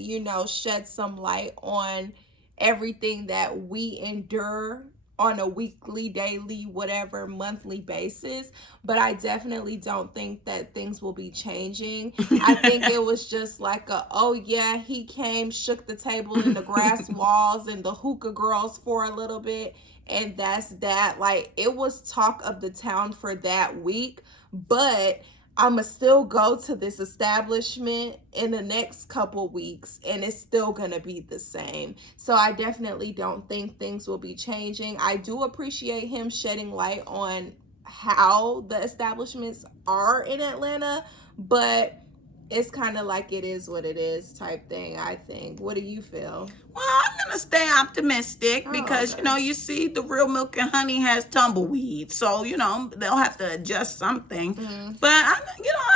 shed some light on everything that we endure on a weekly, daily, whatever, monthly basis. But I definitely don't think that things will be changing. I think it was just like oh yeah, he came, shook the table and the grass walls and the hookah girls for a little bit, and that's that. Like, it was talk of the town for that week, but I'ma still go to this establishment in the next couple weeks and it's still gonna be the same. So I definitely don't think things will be changing. I do appreciate him shedding light on how the establishments are in Atlanta, but it's kind of like it is what it is type thing, I think. What do you feel? Well, I'm going to stay optimistic because, okay. you know, you see the Real Milk and Honey has tumbleweed. So, you know, they'll have to adjust something. But, I'm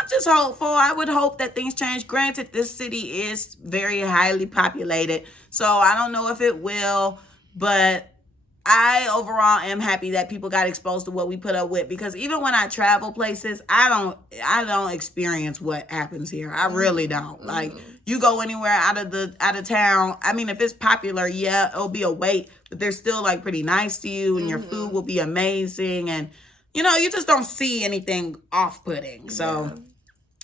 just hopeful. I would hope that things change. Granted, this city is very highly populated. So, I don't know if it will. But I overall am happy that people got exposed to what we put up with, because even when I travel places, I don't experience what happens here. I really don't. Like, you go anywhere out of town, I mean, if it's popular, yeah, it'll be a wait, but they're still like pretty nice to you, and your food will be amazing, and you know, you just don't see anything off-putting. So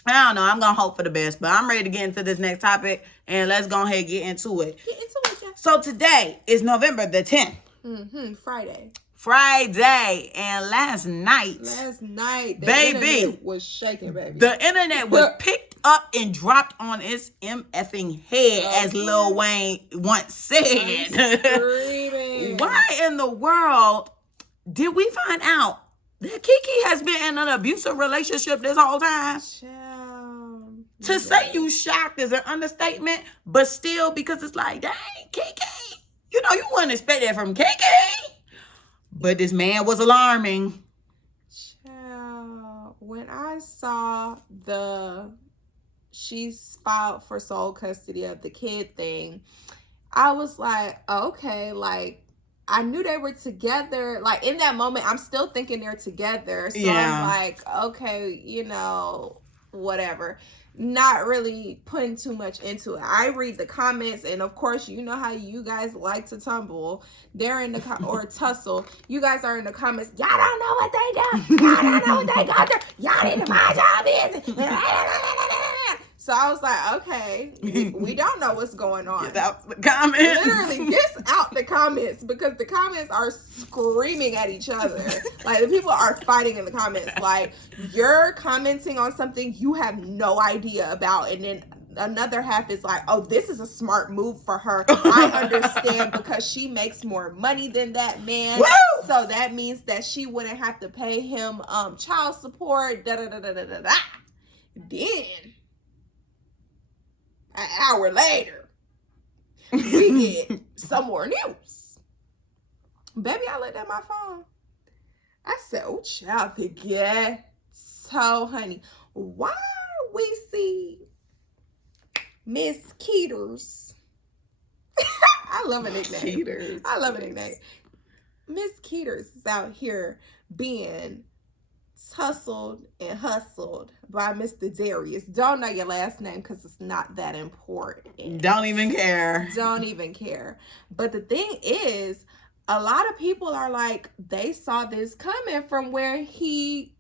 I don't know. I'm gonna hope for the best, but I'm ready to get into this next topic, and let's go ahead and get into it. So today is November the 10th. Friday, and last night, the baby, internet was shaking, baby. The internet was picked up and dropped on its MFing head, as Lil Wayne once said. Why in the world did we find out that Keke has been in an abusive relationship this whole time? To say you shocked is an understatement, but still, because it's like, dang, Keke. You know, you wouldn't expect that from Keke. But this man was alarming. Child, when I saw she's filed for sole custody of the kid thing, I was like, okay, like, I knew they were together. Like, in that moment, I'm still thinking they're together. So I'm like, okay, you know, whatever. Not really putting too much into it. I read the comments, and of course, you know how you guys like to tumble. They're in the or tussle. You guys are in the comments. Y'all don't know what they done. Y'all don't know what they got there. Y'all need to mind y'all business. So I was like, okay, we don't know what's going on. Get out the comments. Literally, get out the comments, because the comments are screaming at each other. Like, the people are fighting in the comments. Like, you're commenting on something you have no idea about, and then another half is like, oh, this is a smart move for her. I understand, because she makes more money than that man. Woo! So that means that she wouldn't have to pay him child support. Then an hour later, we get some more news. Baby, I looked at my phone. I said, oh, child, Keke. So, honey, why we see Miss Keters? I love a nickname. Keters. I love a nickname. Miss Keters is out here being tussled and hustled by Mr. Darius. Don't know your last name because it's not that important. Don't even care. Don't even care. But the thing is, a lot of people are like, they saw this coming from where he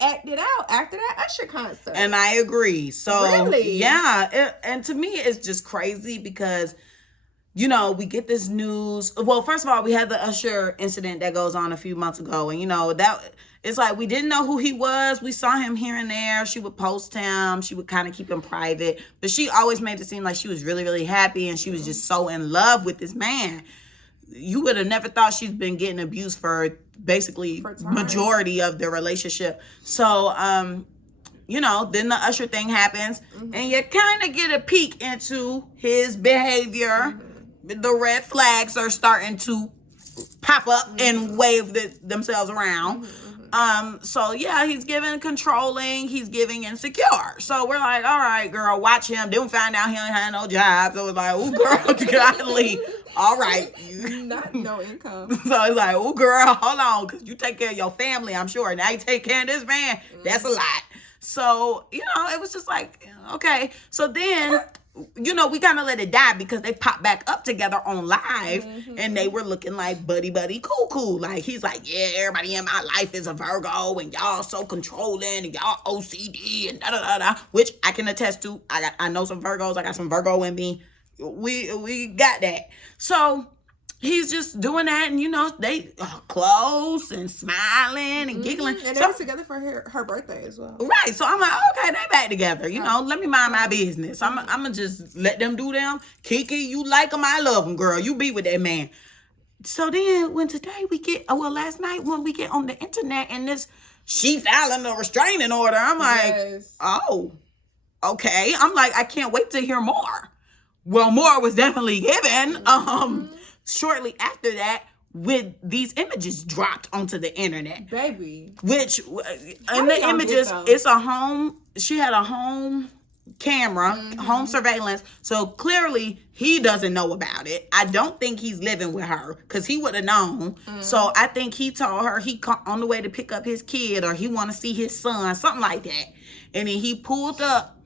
acted out after that Usher concert. And I agree. So, really? Yeah. And to me, it's just crazy because, you know, we get this news. Well, first of all, we had the Usher incident that goes on a few months ago. And, you know, that it's like we didn't know who he was. We saw him here and there. She would post him. She would kind of keep him private. But she always made it seem like she was really, really happy. And she was just so in love with this man. You would have never thought she's been getting abused for basically majority of the relationship. So, you know, then the Usher thing happens. And you kind of get a peek into his behavior. The red flags are starting to pop up and wave themselves around. So yeah, he's giving controlling, he's giving insecure. So we're like, all right, girl, watch him. Then we find out he ain't had no job. So it's like, oh, girl, golly. All right. Not no income. So it's like, oh, girl, hold on, because you take care of your family, I'm sure. Now you take care of this man. That's a lot. So, you know, it was just like, okay. So then you know, we kind of let it die because they popped back up together on live and they were looking like buddy, cool. Like, he's like, yeah, everybody in my life is a Virgo and y'all so controlling and y'all OCD and da-da-da-da, which I can attest to. I know some Virgos. I got some Virgo in me. We got that. So he's just doing that, and you know, they close and smiling and giggling. And they was together for her birthday as well. Right. So I'm like, okay, they back together. You know, let me mind my business. I'm gonna just let them do them. Keke, you like them, I love them, girl. You be with that man. So then when today we get, last night when we get on the internet and she filing a restraining order, I'm like, oh, okay. I'm like, I can't wait to hear more. Well, more was definitely given. Shortly after that, with these images dropped onto the internet, baby. Which in the images, it's a home. She had a home camera, home surveillance. So clearly, he doesn't know about it. I don't think he's living with her because he would have known. So I think he told her he on the way to pick up his kid, or he want to see his son, something like that. And then he pulled up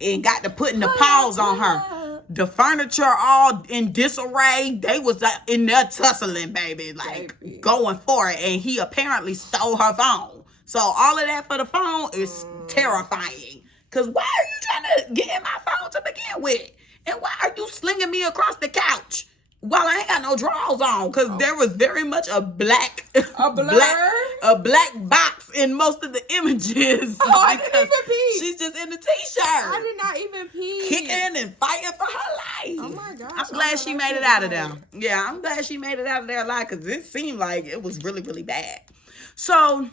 and got to putting the paws on her. The furniture all in disarray. They was in there tussling, baby, like going for it. And he apparently stole her phone. So all of that for the phone is terrifying. Because why are you trying to get in my phone to begin with? And why are you slinging me across the couch while I ain't got no drawers on? Because there was very much a black box in most of the images. Oh, I didn't even peep. She's just in the t-shirt. I did not even peep. Kicking and fighting for her life. Oh my gosh. I'm glad she made it out of there. Yeah, I'm glad she made it out of there alive because it seemed like it was really, really bad. So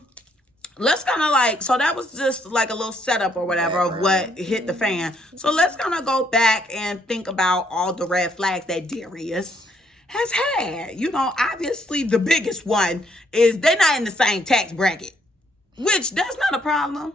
let's kind of like, so that was just like a little setup or whatever of what hit the fan. So let's kind of go back and think about all the red flags that Darius has had. You know, obviously the biggest one is they're not in the same tax bracket, which that's not a problem.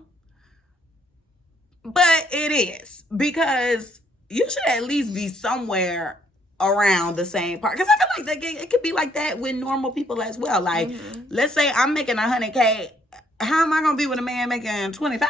But it is, because you should at least be somewhere around the same part. Because I feel like it could be like that with normal people as well. Like, let's say I'm making $100K. How am I going to be with a man making 25?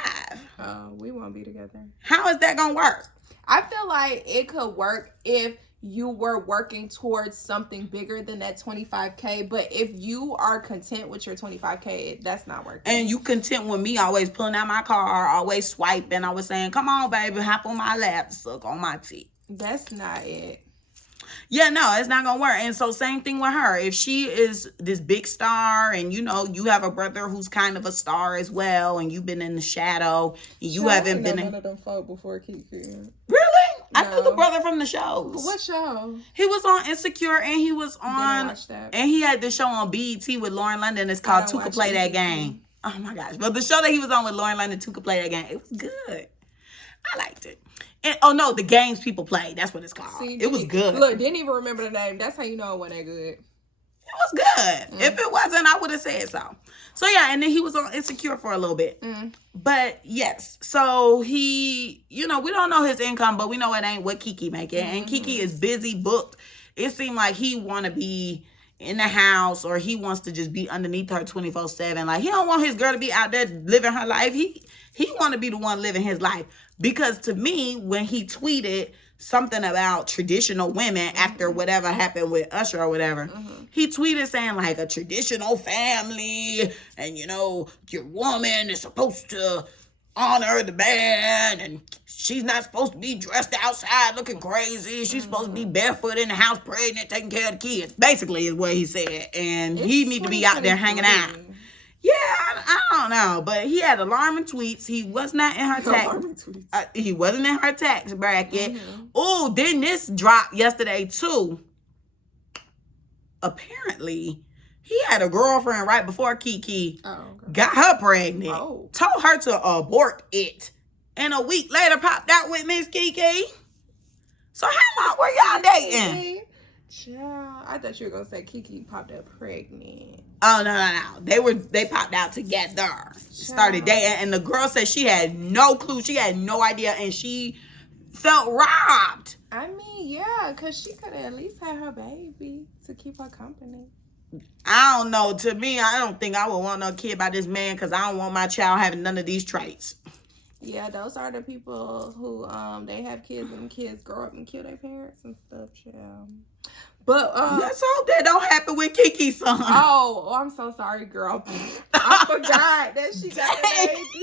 We won't be together. How is that going to work? I feel like it could work if you were working towards something bigger than that 25K. But if you are content with your 25K, that's not working. And you content with me always pulling out my car, always swiping, always saying, come on, baby, hop on my lap, suck on my teeth. That's not it. Yeah, no, it's not gonna work. And so same thing with her. If she is this big star and you know you have a brother who's kind of a star as well, and you've been in the shadow, and you haven't been none of them folk before Keke. Really? No. I knew the brother from the shows. What show? He was on Insecure, and he was on, watch that. And he had this show on BET with Lauren London. It's called Two Could Play That Game. Oh my gosh! But the show that he was on with Lauren London, Two Could Play That Game, it was good. I liked it. And, oh no, the games people play. That's what it's called. See, it was good. Look, didn't even remember the name. That's how you know it wasn't that good. It was good. If it wasn't, I would have said so. So yeah, and then he was on Insecure for a little bit. But yes, so he, you know, we don't know his income, but we know it ain't what Keke making. And Keke is busy, booked. It seemed like he want to be in the house, or he wants to just be underneath her 24/7. Like, he don't want his girl to be out there living her life. He want to be the one living his life. Because to me, when he tweeted something about traditional women after whatever happened with Usher or whatever, he tweeted saying like a traditional family, and you know, your woman is supposed to honor the man, and she's not supposed to be dressed outside looking crazy. She's supposed to be barefoot in the house, pregnant, taking care of the kids. Basically is what he said. And he need to be out there hanging out. Yeah, I don't know, but he had alarming tweets. He was not in her tax. He wasn't in her tax bracket. Oh, then this dropped yesterday too. Apparently, he had a girlfriend right before Keke got her pregnant. Told her to abort it, and a week later popped out with Miss Keke. So how long were y'all dating? Child, I thought you were gonna say Keke popped up pregnant. Oh no. They popped out together. Started dating, and the girl said she had no clue. She had no idea, and she felt robbed. I mean, yeah, because she could have at least had her baby to keep her company. I don't know. To me, I don't think I would want no kid by this man, because I don't want my child having none of these traits. Yeah, those are the people who they have kids and kids grow up and kill their parents and stuff. Yeah. But let's hope that don't happen with Keke's son. Oh, I'm so sorry, girl. I forgot that she got a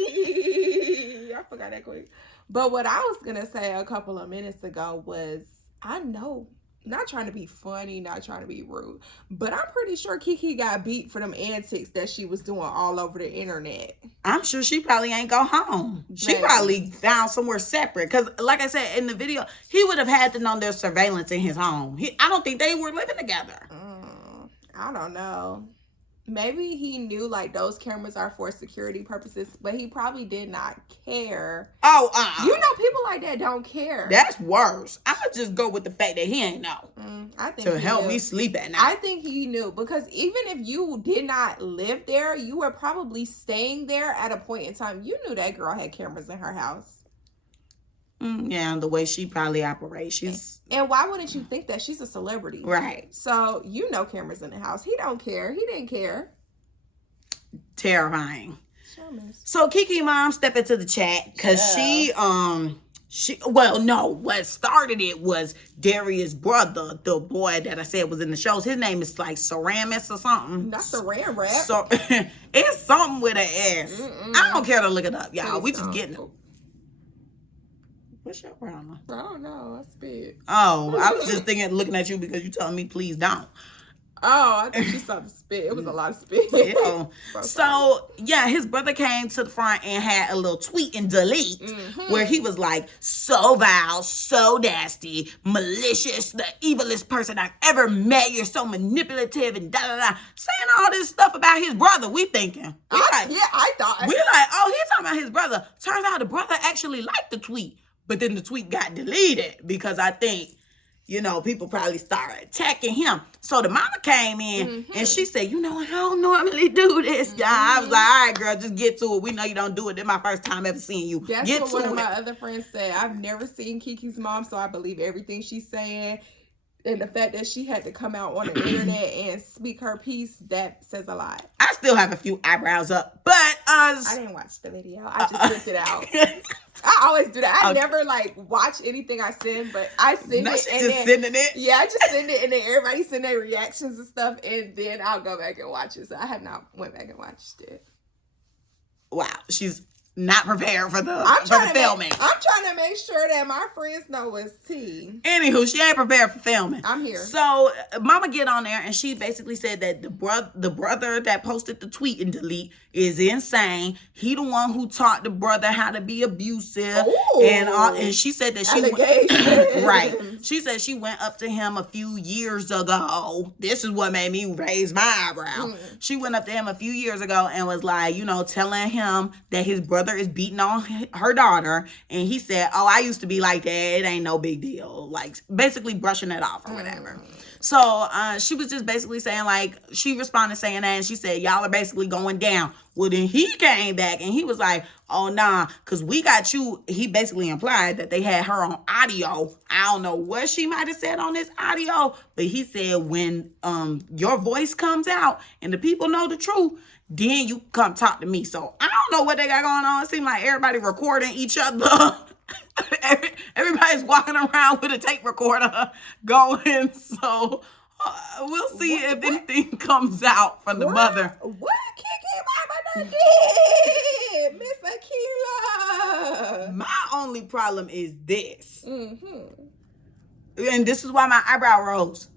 baby. I forgot that quick. But what I was gonna say a couple of minutes ago was, I know, not trying to be funny, not trying to be rude, but I'm pretty sure Keke got beat for them antics that she was doing all over the internet. I'm sure she probably ain't go home. She probably found somewhere separate. Because, like I said, in the video, he would have had to know there's surveillance in his home. I don't think they were living together. I don't know. Maybe he knew like those cameras are for security purposes, but he probably did not care. You know, people like that don't care. That's worse. I would just go with the fact that he ain't know. I think to help me sleep at night. I think he knew, because even if you did not live there, you were probably staying there at a point in time. You knew that girl had cameras in her house. Yeah, the way she probably operates. And why wouldn't you think that? She's a celebrity. Right. So, you know cameras in the house. He don't care. He didn't care. Terrifying. So, Keke mom stepped into the chat because what started it was Darius' brother, the boy that I said was in the shows. His name is like Ceramis or something. Not Saran Wrap. So, it's something with an S. I don't care to look it up, y'all. We just getting it. What's your problem? I don't know. I spit. Oh, I was just looking at you because you telling me please don't. Oh, I think she saw the spit. It was a lot of spit. Yeah. So, yeah, his brother came to the front and had a little tweet and delete where he was like, so vile, so nasty, malicious, the evilest person I've ever met. You're so manipulative and da-da-da. Saying all this stuff about his brother. We thinking. I thought. We're like, oh, he's talking about his brother. Turns out the brother actually liked the tweet. But then the tweet got deleted because I think, people probably started attacking him. So the mama came in and she said, I don't normally do this, y'all. I was like, all right, girl, just get to it. We know you don't do it. This is my first time ever seeing you. That's what one of my other friends said. I've never seen Keke's mom, so I believe everything she's saying. And the fact that she had to come out on the internet and speak her piece, that says a lot. I still have a few eyebrows up, but I didn't watch the video. I just sent it out. I always do that. I never watch anything I send, but I send it. And just sending it? Yeah, I just send it and then everybody send their reactions and stuff, and then I'll go back and watch it. So I have not went back and watched it. Wow, she's not prepared for the filming. I'm trying to make sure that my friends know what's tea. Anywho, she ain't prepared for filming. I'm here. So mama get on there and she basically said that the brother that posted the tweet and delete is insane. He the one who taught the brother how to be abusive. Ooh. And she said that right. She said she went up to him a few years ago. This is what made me raise my eyebrow. She went up to him a few years ago and was like, telling him that his brother is beating on her daughter, and he said, oh, I used to be like that, it ain't no big deal, like basically brushing it off or whatever. So she was just basically saying, she responded saying that, and she said, y'all are basically going down. Well, then he came back and he was like, oh, nah, because we got you. He basically implied that they had her on audio. I don't know what she might have said on this audio, but he said when your voice comes out and the people know the truth, then you come talk to me. So I don't know what they got going on. It seems like everybody recording each other. Everybody's walking around with a tape recorder going. So we'll see if anything comes out from the mother. What Keke Mama did, Miss Akila? My only problem is this. And this is why my eyebrow rose.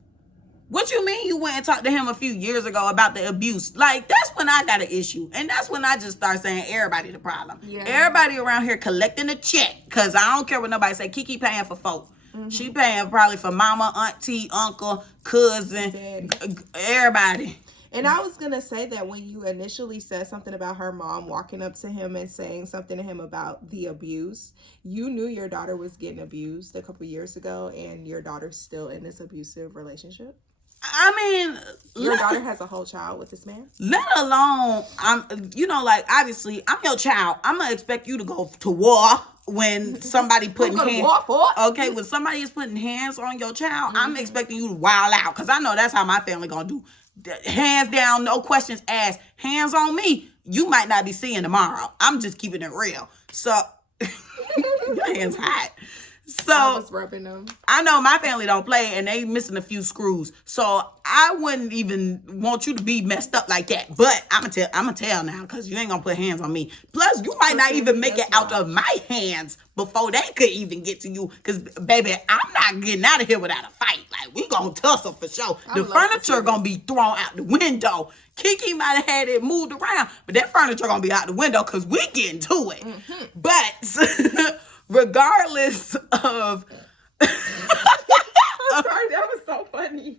What you mean you went and talked to him a few years ago about the abuse? That's when I got an issue. And that's when I just start saying everybody the problem. Yeah. Everybody around here collecting a check. Because I don't care what nobody say. Keke paying for folk. She paying probably for mama, auntie, uncle, cousin, everybody. And I was going to say that when you initially said something about her mom walking up to him and saying something to him about the abuse, you knew your daughter was getting abused a couple years ago, and your daughter's still in this abusive relationship. I mean, your daughter has a whole child with this man. Let alone, obviously, I'm your child. I'm gonna expect you to go to war when somebody putting hands. Okay, when somebody is putting hands on your child, I'm expecting you to wild out, because I know that's how my family gonna do. Hands down, no questions asked. Hands on me. You might not be seeing tomorrow. I'm just keeping it real. So Your hands hot. So I was rubbing them. I know my family don't play and they missing a few screws. So I wouldn't even want you to be messed up like that. But I'm gonna tell now, because you ain't gonna put hands on me. Plus, you might not even make it out of my hands before they could even get to you. Because, baby, I'm not getting out of here without a fight. Like, we gonna tussle for sure. The furniture gonna be thrown out the window. Keke might have had it moved around, but that furniture gonna be out the window because we getting to it. Mm-hmm. But regardless of I'm sorry, that was so funny.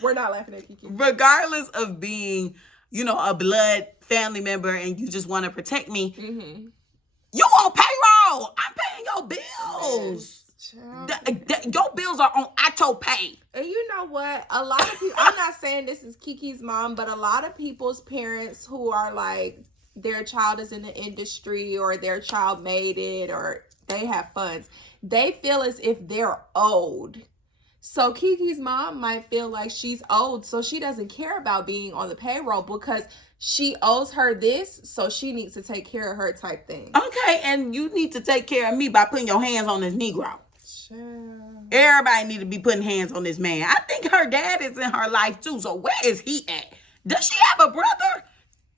We're not laughing at Keke. Regardless of being, a blood family member and you just want to protect me, you on payroll. I'm paying your bills. Your bills are on auto pay. And you know what? A lot of people, I'm not saying this is Keke's mom, but a lot of people's parents who are like, their child is in the industry or their child made it or they have funds, they feel as if they're owed. So Keke's mom might feel like she's owed, so she doesn't care about being on the payroll because she owes her this, so she needs to take care of her type thing. Okay, and you need to take care of me by putting your hands on this Negro. Sure. Everybody need to be putting hands on this man. I think her dad is in her life too, so where is he at? Does she have a brother?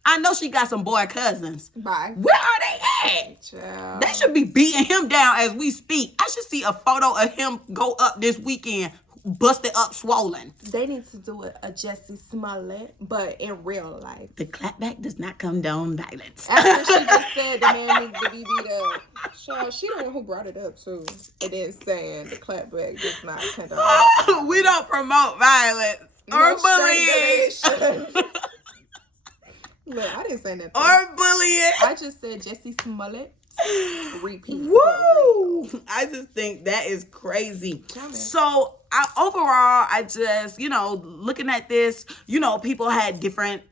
I know she got some boy cousins. Bye. Where are they at? Child. They should be beating him down as we speak. I should see a photo of him go up this weekend, busted up, swollen. They need to do a Jussie Smollett, but in real life. The clapback does not condone violence. After she just said the man needs to be beat up. Child, she the one who brought it up too. And then saying the clapback does not condone. We don't promote violence or bullying. Look, I didn't say nothing. Or bullying. I just said Jussie Smollett. Repeat. Woo! I just think that is crazy. So overall, I just, looking at this, people had different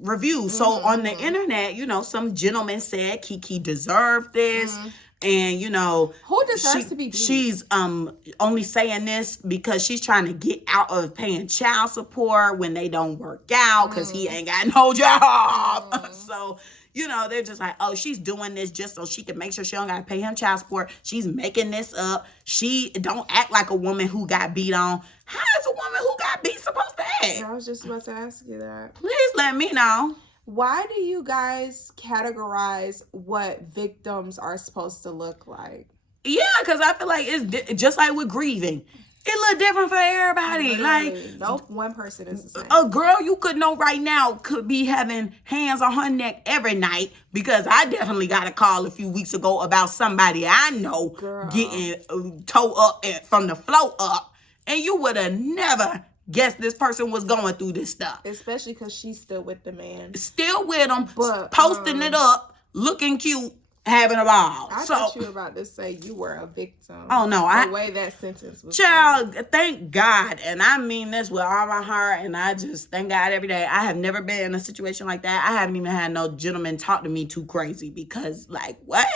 reviews. So on the internet, some gentleman said Keke deserved this. And, who deserves to be beat? She's only saying this because she's trying to get out of paying child support when they don't work out because he ain't got no job. So, they're just like, oh, she's doing this just so she can make sure she don't got to pay him child support. She's making this up. She don't act like a woman who got beat on. How is a woman who got beat supposed to act? I was just about to ask you that. Please let me know. Why do you guys categorize what victims are supposed to look like? Yeah, because I feel like it's just like with grieving. It look different for everybody. Literally, no one person is the same. A girl you could know right now could be having hands on her neck every night because I definitely got a call a few weeks ago about somebody I know getting towed up from the floor up. And you would have never guessed this person was going through this stuff. Especially because she's still with the man. Still with him, but, posting it up, looking cute, having a ball. I thought you were about to say you were a victim. Oh, no. The way that sentence was. Child, thank God. And I mean this with all my heart. And I just thank God every day. I have never been in a situation like that. I haven't even had no gentleman talk to me too crazy because, like, what?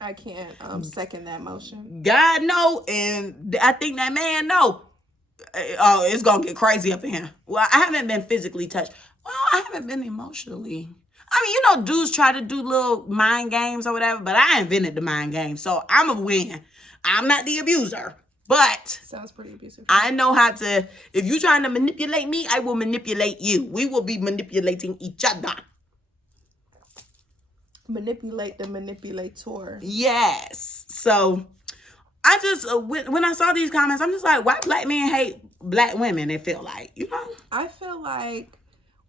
I can't second that motion. God know. And I think that man know. Oh, it's going to get crazy up in here. Well, I haven't been physically touched. Well, I haven't been emotionally. I mean, dudes try to do little mind games or whatever, but I invented the mind game, so I'm a win. I'm not the abuser, but sounds pretty abusive. I know how to. If you're trying to manipulate me, I will manipulate you. We will be manipulating each other. Manipulate the manipulator. Yes. So I just when I saw these comments, I'm just like, why black men hate black women? It feel like, I feel like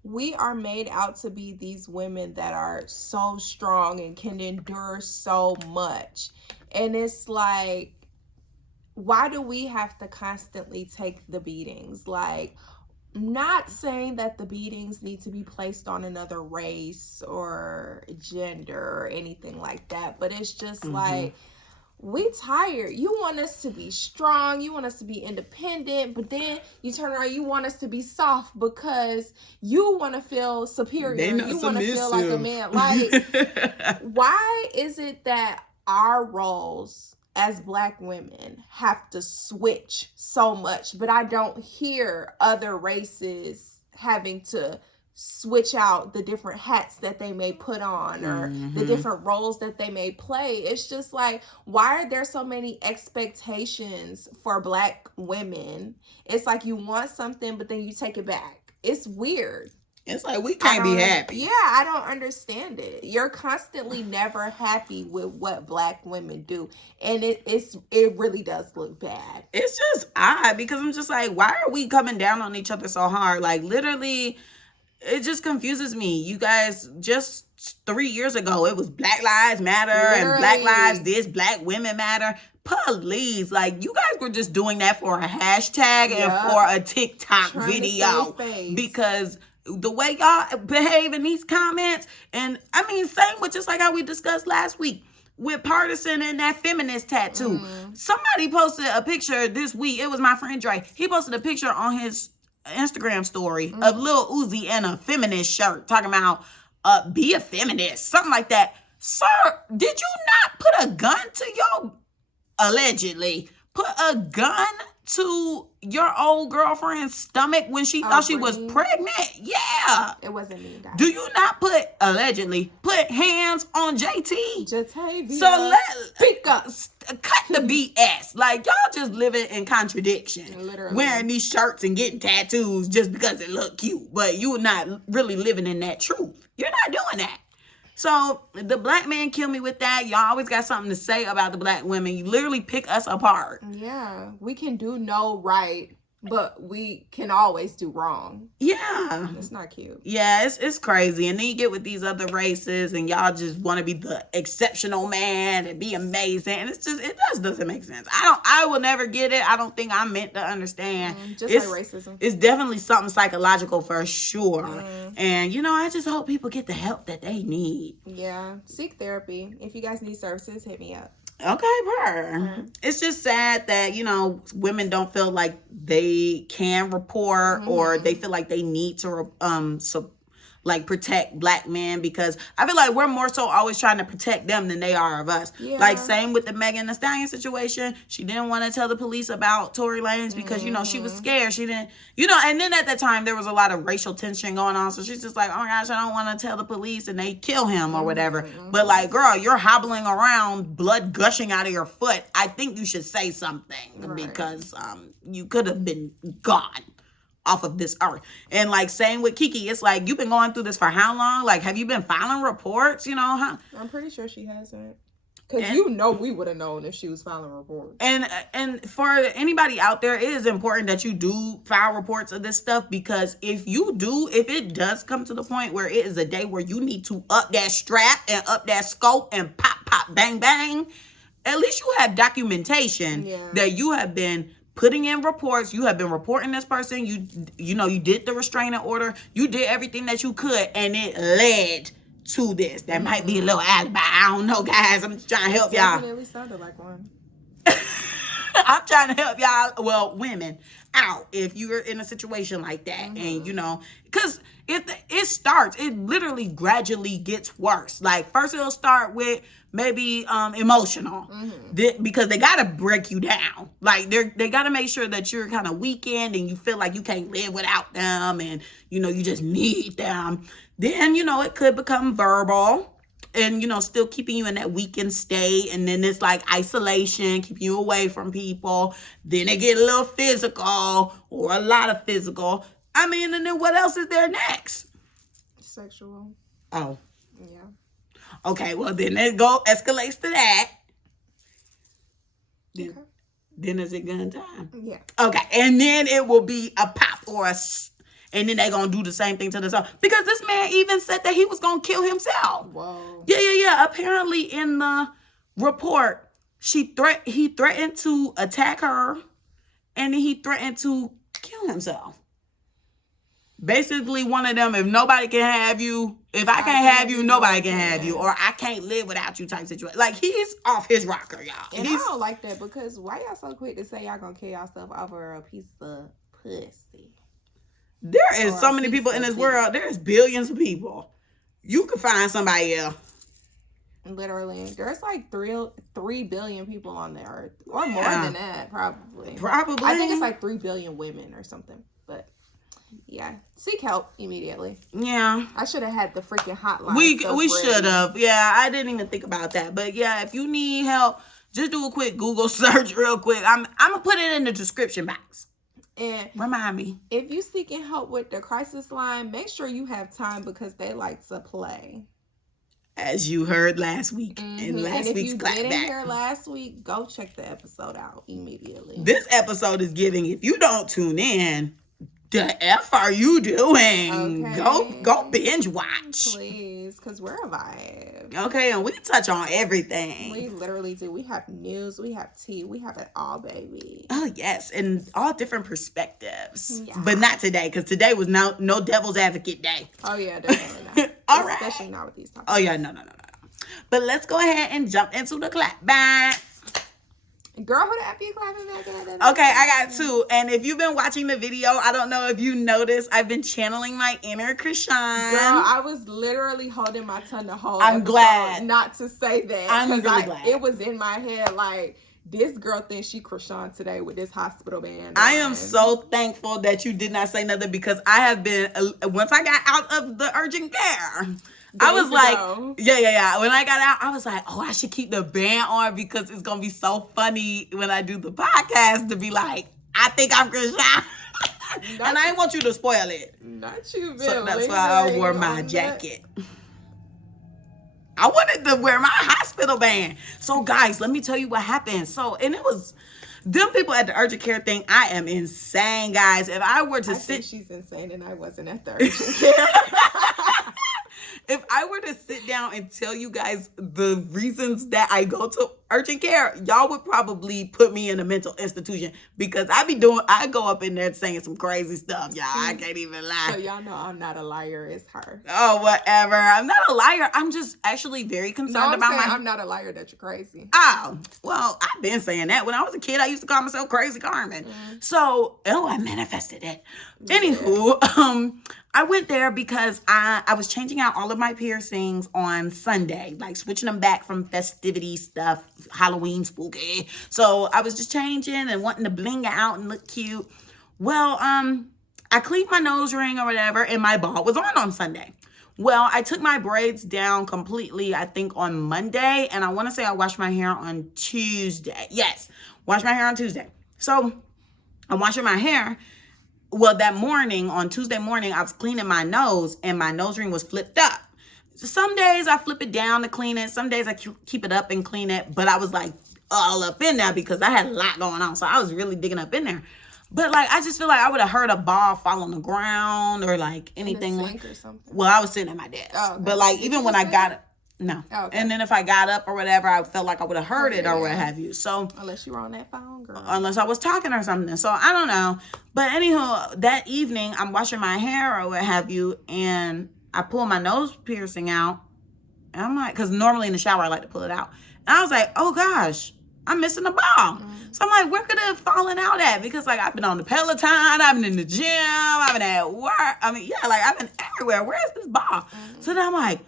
we are made out to be these women that are so strong and can endure so much. And it's like, why do we have to constantly take the beatings? Like, not saying that the beatings need to be placed on another race or gender or anything like that, but it's just like, we tired. You want us to be strong. You want us to be independent. But then you turn around, you want us to be soft because you want to feel superior. You want to feel like a man. Like, why is it that our roles as black women have to switch so much? But I don't hear other races having to switch out the different hats that they may put on or the different roles that they may play. It's just like, why are there so many expectations for Black women? It's like you want something, but then you take it back. It's weird. It's like we can't be happy. Yeah, I don't understand it. You're constantly never happy with what Black women do, and it really does look bad. It's just odd because I'm just like, why are we coming down on each other so hard? Like, literally, it just confuses me. You guys, just 3 years ago, it was Black Lives Matter and Black Lives this, Black Women Matter. Please, like, you guys were just doing that for a hashtag and for a TikTok video because the way y'all behave in these comments, and I mean, same with just like how we discussed last week with partisan and that feminist tattoo. Somebody posted a picture this week. It was my friend Dre. He posted a picture on his Instagram story of Lil Uzi in a feminist shirt talking about be a feminist, something like that. Sir, did you not put a gun to your, allegedly, put a gun to your old girlfriend's stomach when she thought she was pregnant? Yeah. It wasn't me, guys. Do you not allegedly put hands on JT? Jatavia. So cut the BS. Like, y'all just living in contradiction. Literally. Wearing these shirts and getting tattoos just because it look cute. But you're not really living in that truth. You're not doing that. So the Black man killed me with that. Y'all always got something to say about the Black women. You literally pick us apart. Yeah. We can do no right, but we can always do wrong. Yeah. It's not cute. Yeah, it's crazy. And then you get with these other races and y'all just want to be the exceptional man and be amazing. And it just doesn't make sense. I will never get it. I don't think I'm meant to understand. Just like racism. It's definitely something psychological for sure. And, I just hope people get the help that they need. Yeah. Seek therapy. If you guys need services, hit me up. Okay, It's just sad that, women don't feel like they can report or they feel like they need to protect Black men, because I feel like we're more so always trying to protect them than they are of us. Yeah. Like, same with the Megan Thee Stallion situation. She didn't want to tell the police about Tory Lanez because, she was scared. She didn't, and then at that time there was a lot of racial tension going on. So she's just like, oh my gosh, I don't want to tell the police and they kill him or whatever. But like, girl, you're hobbling around, blood gushing out of your foot. I think you should say something because you could have been gone off of this earth. And like, same with Keke, it's like, you've been going through this for how long? Like, have you been filing reports? Huh? I'm pretty sure she hasn't. Because we would have known if she was filing reports. And for anybody out there, it is important that you do file reports of this stuff, because if it does come to the point where it is a day where you need to up that strap and up that scope and pop, bang, bang, at least you have documentation that you have been putting in reports. You have been reporting this person. You did the restraining order. You did everything that you could, and it led to this. That might be a little alibi. I don't know, guys. I'm just trying to help y'all. Definitely sounded like one. I'm trying to help y'all, well, women, out if you're in a situation like that. And, because if it literally gradually gets worse. Like, first it'll start with maybe emotional, because they got to break you down. Like, they got to make sure that you're kind of weakened and you feel like you can't live without them and, you just need them. Then, it could become verbal and, still keeping you in that weakened state. And then it's like isolation, keeping you away from people. Then they get a little physical or a lot of physical. I mean, and then what else is there next? Sexual. Oh. Yeah. Okay, well, then it escalates to that. Then is it gun time? Yeah. Okay, and then it will be a pop or and then they're going to do the same thing to themselves. Because this man even said that he was going to kill himself. Whoa. Yeah. Apparently in the report, he threatened to attack her, and then he threatened to kill himself. Basically, one of them, if nobody can have you, if I can't have you, nobody can have you, or I can't live without you type situation. Like, he's off his rocker, y'all. And I don't like that, because why y'all so quick to say y'all gonna kill yourself over a piece of pussy? There is so many people in this world. There's billions of people. You can find somebody else. Literally. There's like 3 billion people on the earth. Or more than that, probably. Probably. I think it's like 3 billion women or something. But Yeah, seek help immediately. Yeah. I should have had the freaking hotline. We should have. Yeah, I didn't even think about that. But yeah, if you need help, just do a quick Google search real quick. I'm gonna put it in the description box. And remind me. If you seeking help with the crisis line, make sure you have time because they like to play. As you heard last week in last week's Clapback. If you didn't hear last week, go check the episode out immediately. This episode is giving, if you don't tune in, the F are you doing? Okay. Go binge watch. Please, because we're a vibe. Okay, and we touch on everything. We literally do. We have news, we have tea, we have it all, baby. Oh, yes, and all different perspectives. Yeah. But not today, because today was no devil's advocate day. Oh, yeah, definitely not. All right. Especially not with these topics. Oh, yeah, no. But let's go ahead and jump into the clapback. Girl, who the F you clapping back at? Okay, I got two. And if you've been watching the video, I don't know if you noticed, I've been channeling my inner Krishan. Girl, I was literally holding my tongue the whole I'm glad not to say that. I'm really glad. It was in my head like, this girl thinks she Krishan today with this hospital band. I am so thankful that you did not say nothing because I have been, once I got out of the urgent care, I was like, yeah. When I got out, I was like, oh, I should keep the band on because it's going to be so funny when I do the podcast to be like, I think I'm Krishan. And I didn't want you to spoil it. Not you, Billy. So that's why I wore my jacket. I wanted to wear my hospital band. So, guys, let me tell you what happened. So, and it was them people at the urgent care thing. I am insane, guys. If I were to sit... she's insane and I wasn't at the urgent care. If I were to sit down and tell you guys the reasons that I go to urgent care, y'all would probably put me in a mental institution because I go up in there saying some crazy stuff, y'all. I can't even lie. So y'all know I'm not a liar, it's her. Oh, whatever. I'm not a liar. I'm just actually very concerned about I'm not a liar that you're crazy. Oh, well, I've been saying that. When I was a kid, I used to call myself Crazy Carmen. So, I manifested it. Anywho, I went there because I was changing out all of my piercings on Sunday, like switching them back from festivity stuff, Halloween spooky. So I was just changing and wanting to bling out and look cute. Well, I cleaned my nose ring or whatever, and my ball was on Sunday. Well, I took my braids down completely, I think, on Monday, and I want to say I washed my hair on Tuesday. Yes, washed my hair on Tuesday. So I'm washing my hair. Well, that morning, on Tuesday morning, I was cleaning my nose, and my nose ring was flipped up. Some days I flip it down to clean it. Some days I keep it up and clean it. But I was like all up in there because I had a lot going on. So I was really digging up in there. But like, I just feel like I would have heard a ball fall on the ground or like anything. Sink or something. Well, I was sitting at my desk. Oh, okay. But like, even when I got it. No. Oh, okay. And then if I got up or whatever, I felt like I would have heard it or what have you. So unless you were on that phone, girl. Unless I was talking or something. So I don't know. But anyhow, that evening I'm washing my hair or what have you, and I pull my nose piercing out. And I'm like, because normally in the shower I like to pull it out. And I was like, oh gosh, I'm missing the ball. So I'm like, where could it have fallen out at? Because like I've been on the Peloton, I've been in the gym, I've been at work. I mean, yeah, like I've been everywhere. Where's this ball? So then I'm like,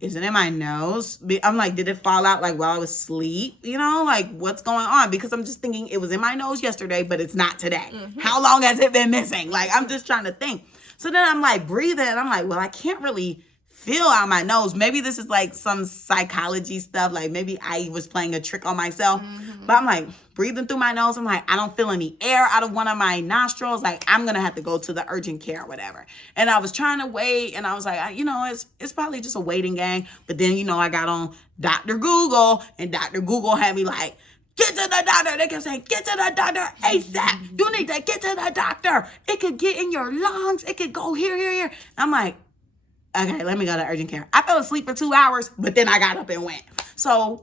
is it in my nose? I'm like, did it fall out like while I was asleep? You know, like what's going on? Because I'm just thinking it was in my nose yesterday, but it's not today. How long has it been missing? Like, I'm just trying to think. So then I'm like breathing and I'm like, well, I can't really feel out my nose. Maybe this is like some psychology stuff. Like maybe I was playing a trick on myself. But I'm like breathing through my nose. I'm like, I don't feel any air out of one of my nostrils. Like I'm going to have to go to the urgent care or whatever. And I was trying to wait. And I was like, it's probably just a waiting game. But then, I got on Dr. Google and Dr. Google had me like, get to the doctor. They kept saying, get to the doctor ASAP. You need to get to the doctor. It could get in your lungs. It could go here. I'm like, okay, let me go to urgent care. I fell asleep for 2 hours, but then I got up and went. So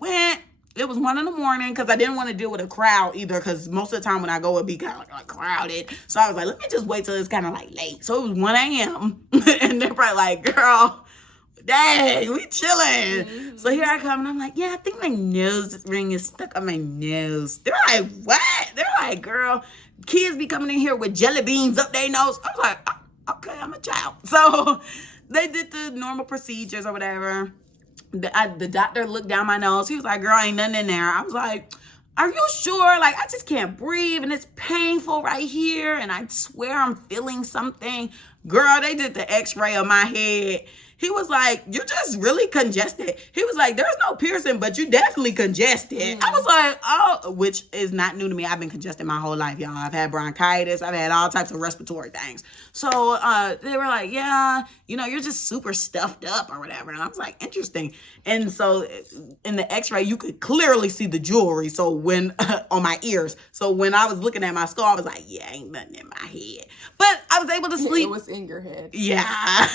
it was 1 a.m. because I didn't want to deal with a crowd either because most of the time when I go, it'd be kind of like crowded. So I was like, let me just wait till it's kind of like late. So it was 1 a.m. and they're probably like, girl, dang, we chilling. So here I come and I'm like, yeah, I think my nose ring is stuck on my nose. They're like, what? They're like, girl, kids be coming in here with jelly beans up their nose. I was like, oh, okay, I'm a child. So they did the normal procedures or whatever. The doctor looked down my nose. He was like, girl, ain't nothing in there. I was like, are you sure? Like, I just can't breathe and it's painful right here. And I swear I'm feeling something. Girl, they did the x-ray of my head. He was like, you're just really congested. He was like, there's no piercing, but you definitely congested. I was like, oh, which is not new to me. I've been congested my whole life, y'all. I've had bronchitis. I've had all types of respiratory things. So they were like, yeah, you're just super stuffed up or whatever. And I was like, interesting. And so in the x-ray, you could clearly see the jewelry. So when, on my ears. So when I was looking at my skull, I was like, yeah, ain't nothing in my head. But I was able to sleep. It was in your head. Yeah.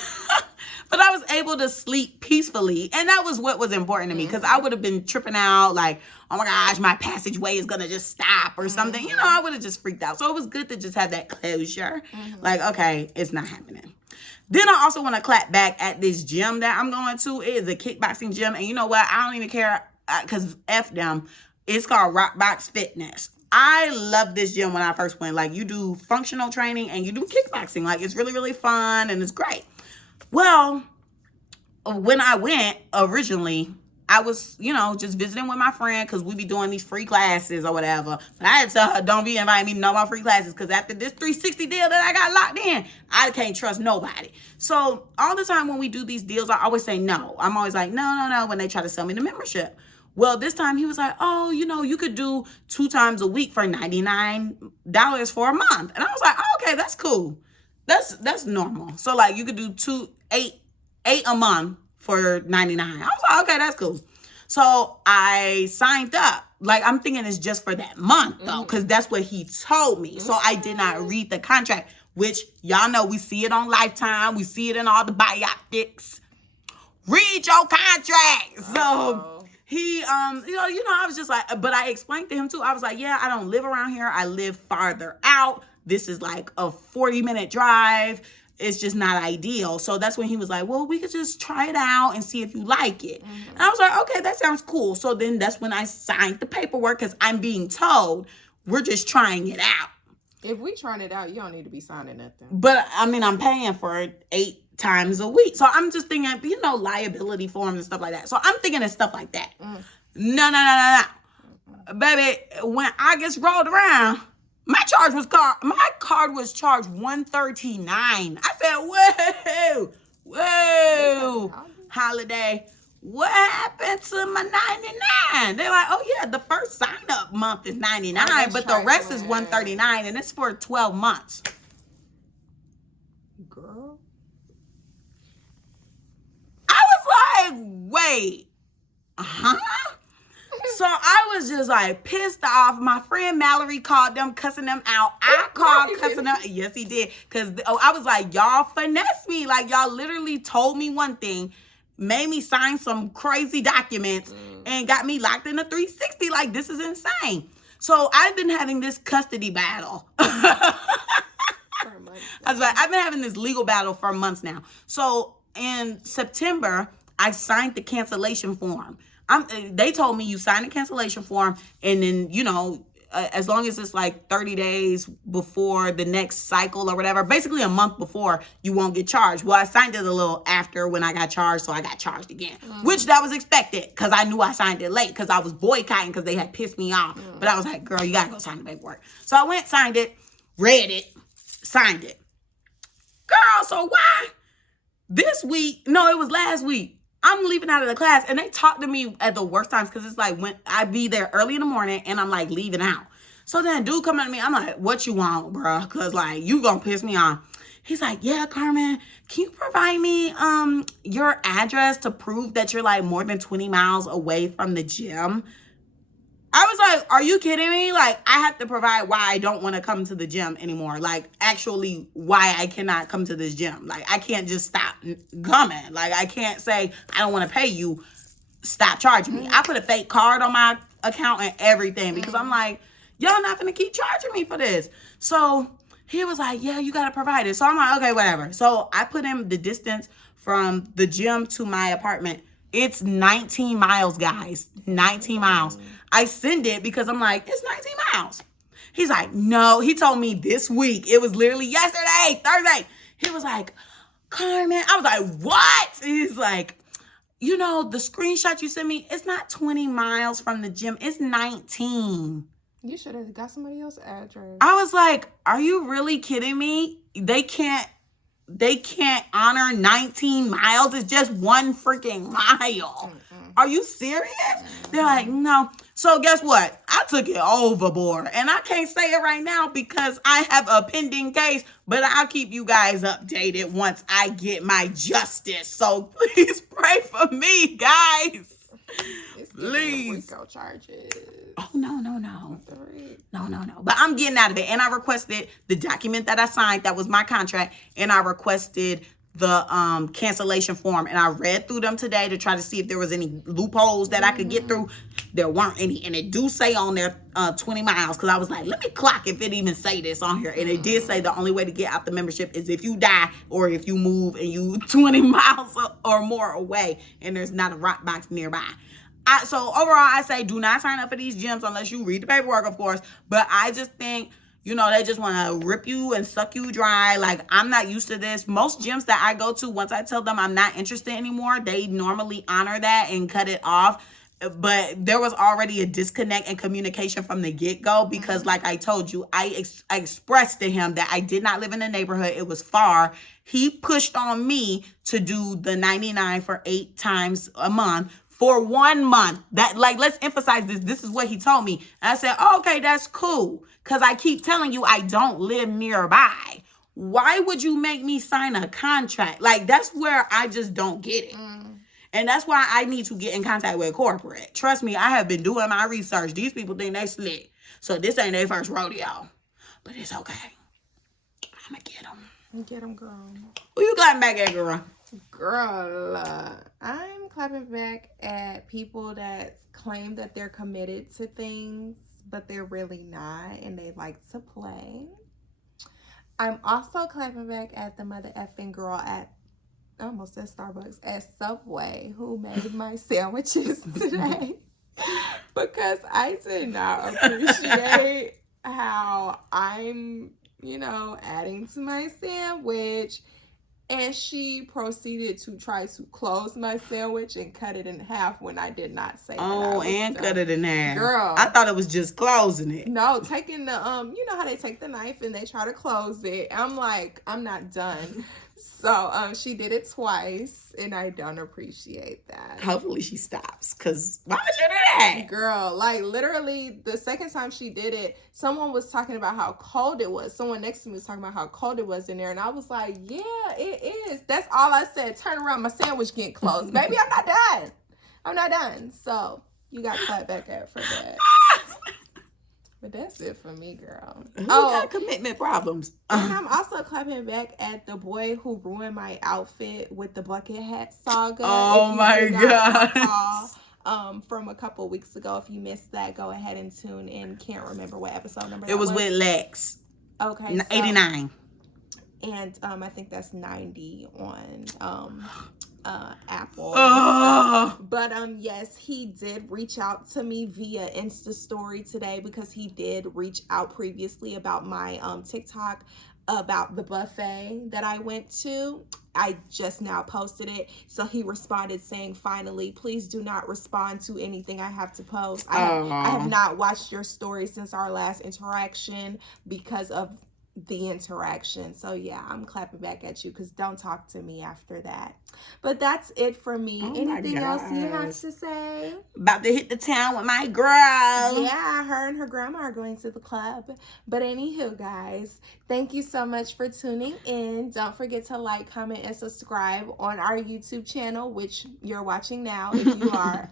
But I was able to sleep peacefully. And that was what was important to me. Because I would have been tripping out like, oh my gosh, my passageway is going to just stop or something. I would have just freaked out. So it was good to just have that closure. Like, okay, it's not happening. Then I also want to clap back at this gym that I'm going to. It is a kickboxing gym. And you know what? I don't even care because F them. It's called Rockbox Fitness. I love this gym when I first went. Like, you do functional training and you do kickboxing. Like, it's really, really fun and it's great. Well, when I went originally, I was, just visiting with my friend because we be doing these free classes or whatever. But I had to tell her, don't be inviting me to no more free classes because after this 360 deal that I got locked in, I can't trust nobody. So all the time when we do these deals, I always say no. I'm always like, no, when they try to sell me the membership. Well, this time he was like, oh, you could do 2 times a week for $99 for a month. And I was like, oh, okay, that's cool. That's normal. So like you could do eight a month for $99. I was like, okay, that's cool. So I signed up. Like, I'm thinking it's just for that month though, because that's what he told me. So I did not read the contract, which y'all know we see it on Lifetime. We see it in all the biopics. Read your contract. So he, I was just like, but I explained to him too. I was like, yeah, I don't live around here. I live farther out. This is like a 40-minute drive. It's just not ideal. So that's when he was like, well, we could just try it out and see if you like it. And I was like, okay, that sounds cool. So then that's when I signed the paperwork because I'm being told we're just trying it out. If we trying it out, you don't need to be signing nothing. But I mean, I'm paying for 8 times a week. So I'm just thinking, liability forms and stuff like that. So I'm thinking of stuff like that. No. Baby, when I get rolled around, my card was charged $139. I said, whoa, Holiday, what happened to my $99? They're like, oh yeah, the first sign up month is $99, but the rest is $139, and it's for 12 months. Girl, I was like, wait, So I was just like pissed off. My friend Mallory called them, cussing them out. I called cussing them. Yes, he did. Because I was like, y'all finessed me. Like, y'all literally told me one thing, made me sign some crazy documents, and got me locked in a 360. Like, this is insane. So I've been having this custody battle. I was like, I've been having this legal battle for months now. So in September, I signed the cancellation form. They told me you sign the cancellation form and then, as long as it's like 30 days before the next cycle or whatever, basically a month before, you won't get charged. Well, I signed it a little after when I got charged, so I got charged again, which that was expected because I knew I signed it late because I was boycotting because they had pissed me off. But I was like, girl, you got to go sign the paperwork. So I went, signed it, read it, signed it. Girl, so why this week? No, it was last week. I'm leaving out of the class and they talk to me at the worst times because it's like when I be there early in the morning and I'm like leaving out. So then a dude come up to me. I'm like, what you want, bro? Because like you gonna piss me off. He's like, yeah, Carmen, can you provide me your address to prove that you're like more than 20 miles away from the gym? I was like, are you kidding me? Like, I have to provide why I don't want to come to the gym anymore. Like, actually, why I cannot come to this gym. Like, I can't just stop coming. Like, I can't say, I don't want to pay you. Stop charging me. I put a fake card on my account and everything because I'm like, y'all not going to keep charging me for this. So he was like, yeah, you got to provide it. So I'm like, okay, whatever. So I put him the distance from the gym to my apartment. It's 19 miles, guys. 19 miles. I send it because I'm like, it's 19 miles. He's like, no. He told me this week. It was literally yesterday, Thursday. He was like, Carmen. I was like, what? He's like, you know, the screenshot you sent me, it's not 20 miles from the gym. It's 19. You should have got somebody else's address. I was like, are you really kidding me? They can't honor 19 miles. It's just one freaking mile. Are you serious? They're like, no. So guess what? I took it overboard. And I can't say it right now because I have a pending case, but I'll keep you guys updated once I get my justice. So please pray for me, guys. Please. RICO charges. Oh, no. No. But I'm getting out of it. And I requested the document that I signed. That was my contract. And I requested the cancellation form. And I read through them today to try to see if there was any loopholes that I could get through. There weren't any. And it do say on there 20 miles. Because I was like, let me clock if it even say this on here. And it did say the only way to get out the membership is if you die or if you move and you 20 miles or more away. And there's not a rock box nearby. So overall, I say do not sign up for these gyms unless you read the paperwork, of course. But I just think, you know, they just want to rip you and suck you dry. Like, I'm not used to this. Most gyms that I go to, once I tell them I'm not interested anymore, they normally honor that and cut it off. But there was already a disconnect in communication from the get-go because, like I told you, I expressed to him that I did not live in the neighborhood. It was far. He pushed on me to do the $99 for 8 times a month. For 1 month. That, like, let's emphasize this. This is what he told me. And I said, oh, okay, that's cool. Because I keep telling you I don't live nearby. Why would you make me sign a contract? Like, that's where I just don't get it. And that's why I need to get in contact with corporate. Trust me, I have been doing my research. These people think they slick. So this ain't their first rodeo. But it's okay. I'm going to get them. Get them, girl. Who you clapping back at, girl? Girl, I'm clapping back at people that claim that they're committed to things, but they're really not, and they like to play. I'm also clapping back at the mother effing girl at, I almost said Starbucks, at Subway, who made my sandwiches today. Because I did not appreciate how I'm, you know, adding to my sandwich. And she proceeded to try to close my sandwich and cut it in half when I did not say that. Oh, and cut it in half. Girl. I thought it was just closing it. No, taking the, you know how they take the knife and they try to close it. I'm like, I'm not done. So she did it twice, and I don't appreciate that. Hopefully she stops, because why would you do that? Girl, like literally the second time she did it, someone was talking about how cold it was. Someone next to me was talking about how cold it was in there, and I was like, yeah, it is. That's all I said. Turn around, my sandwich getting closed. Baby, I'm not done. I'm not done. So you got clapped back at for that. But that's it for me, girl. Who got commitment problems? And I'm also clapping back at the boy who ruined my outfit with the bucket hat saga. Oh my God. From a couple weeks ago. If you missed that, go ahead and tune in. Can't remember what episode number it was with Lex. Okay. 89. And I think that's 90 on Apple. But yes, he did reach out to me via Insta story today because he did reach out previously about my TikTok about the buffet that I went to. I just now posted it. So he responded saying, finally, please do not respond to anything I have to post. I have not watched your story since our last interaction because of the interaction. So yeah, I'm clapping back at you because don't talk to me after that. But that's it for me. Anything else you have to say? About to hit the town with my girl. Yeah, her and her grandma are going to the club. But anywho, guys, thank you so much for tuning in. Don't forget to like, comment, and subscribe on our YouTube channel, which you're watching now if you are.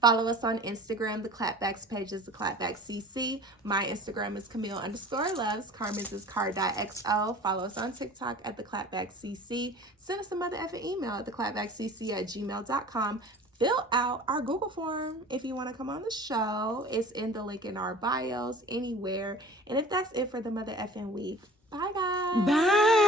Follow us on Instagram. The Clapback's page is theclapbackcc. My Instagram is Camille_loves. Carmen's is car.xo. Follow us on TikTok at theclapbackcc. Send us a mother effing email at theclapbackcc@gmail.com. Fill out our Google form if you want to come on the show. It's in the link in our bios, anywhere. And if that's it for the mother effing week, bye guys. Bye.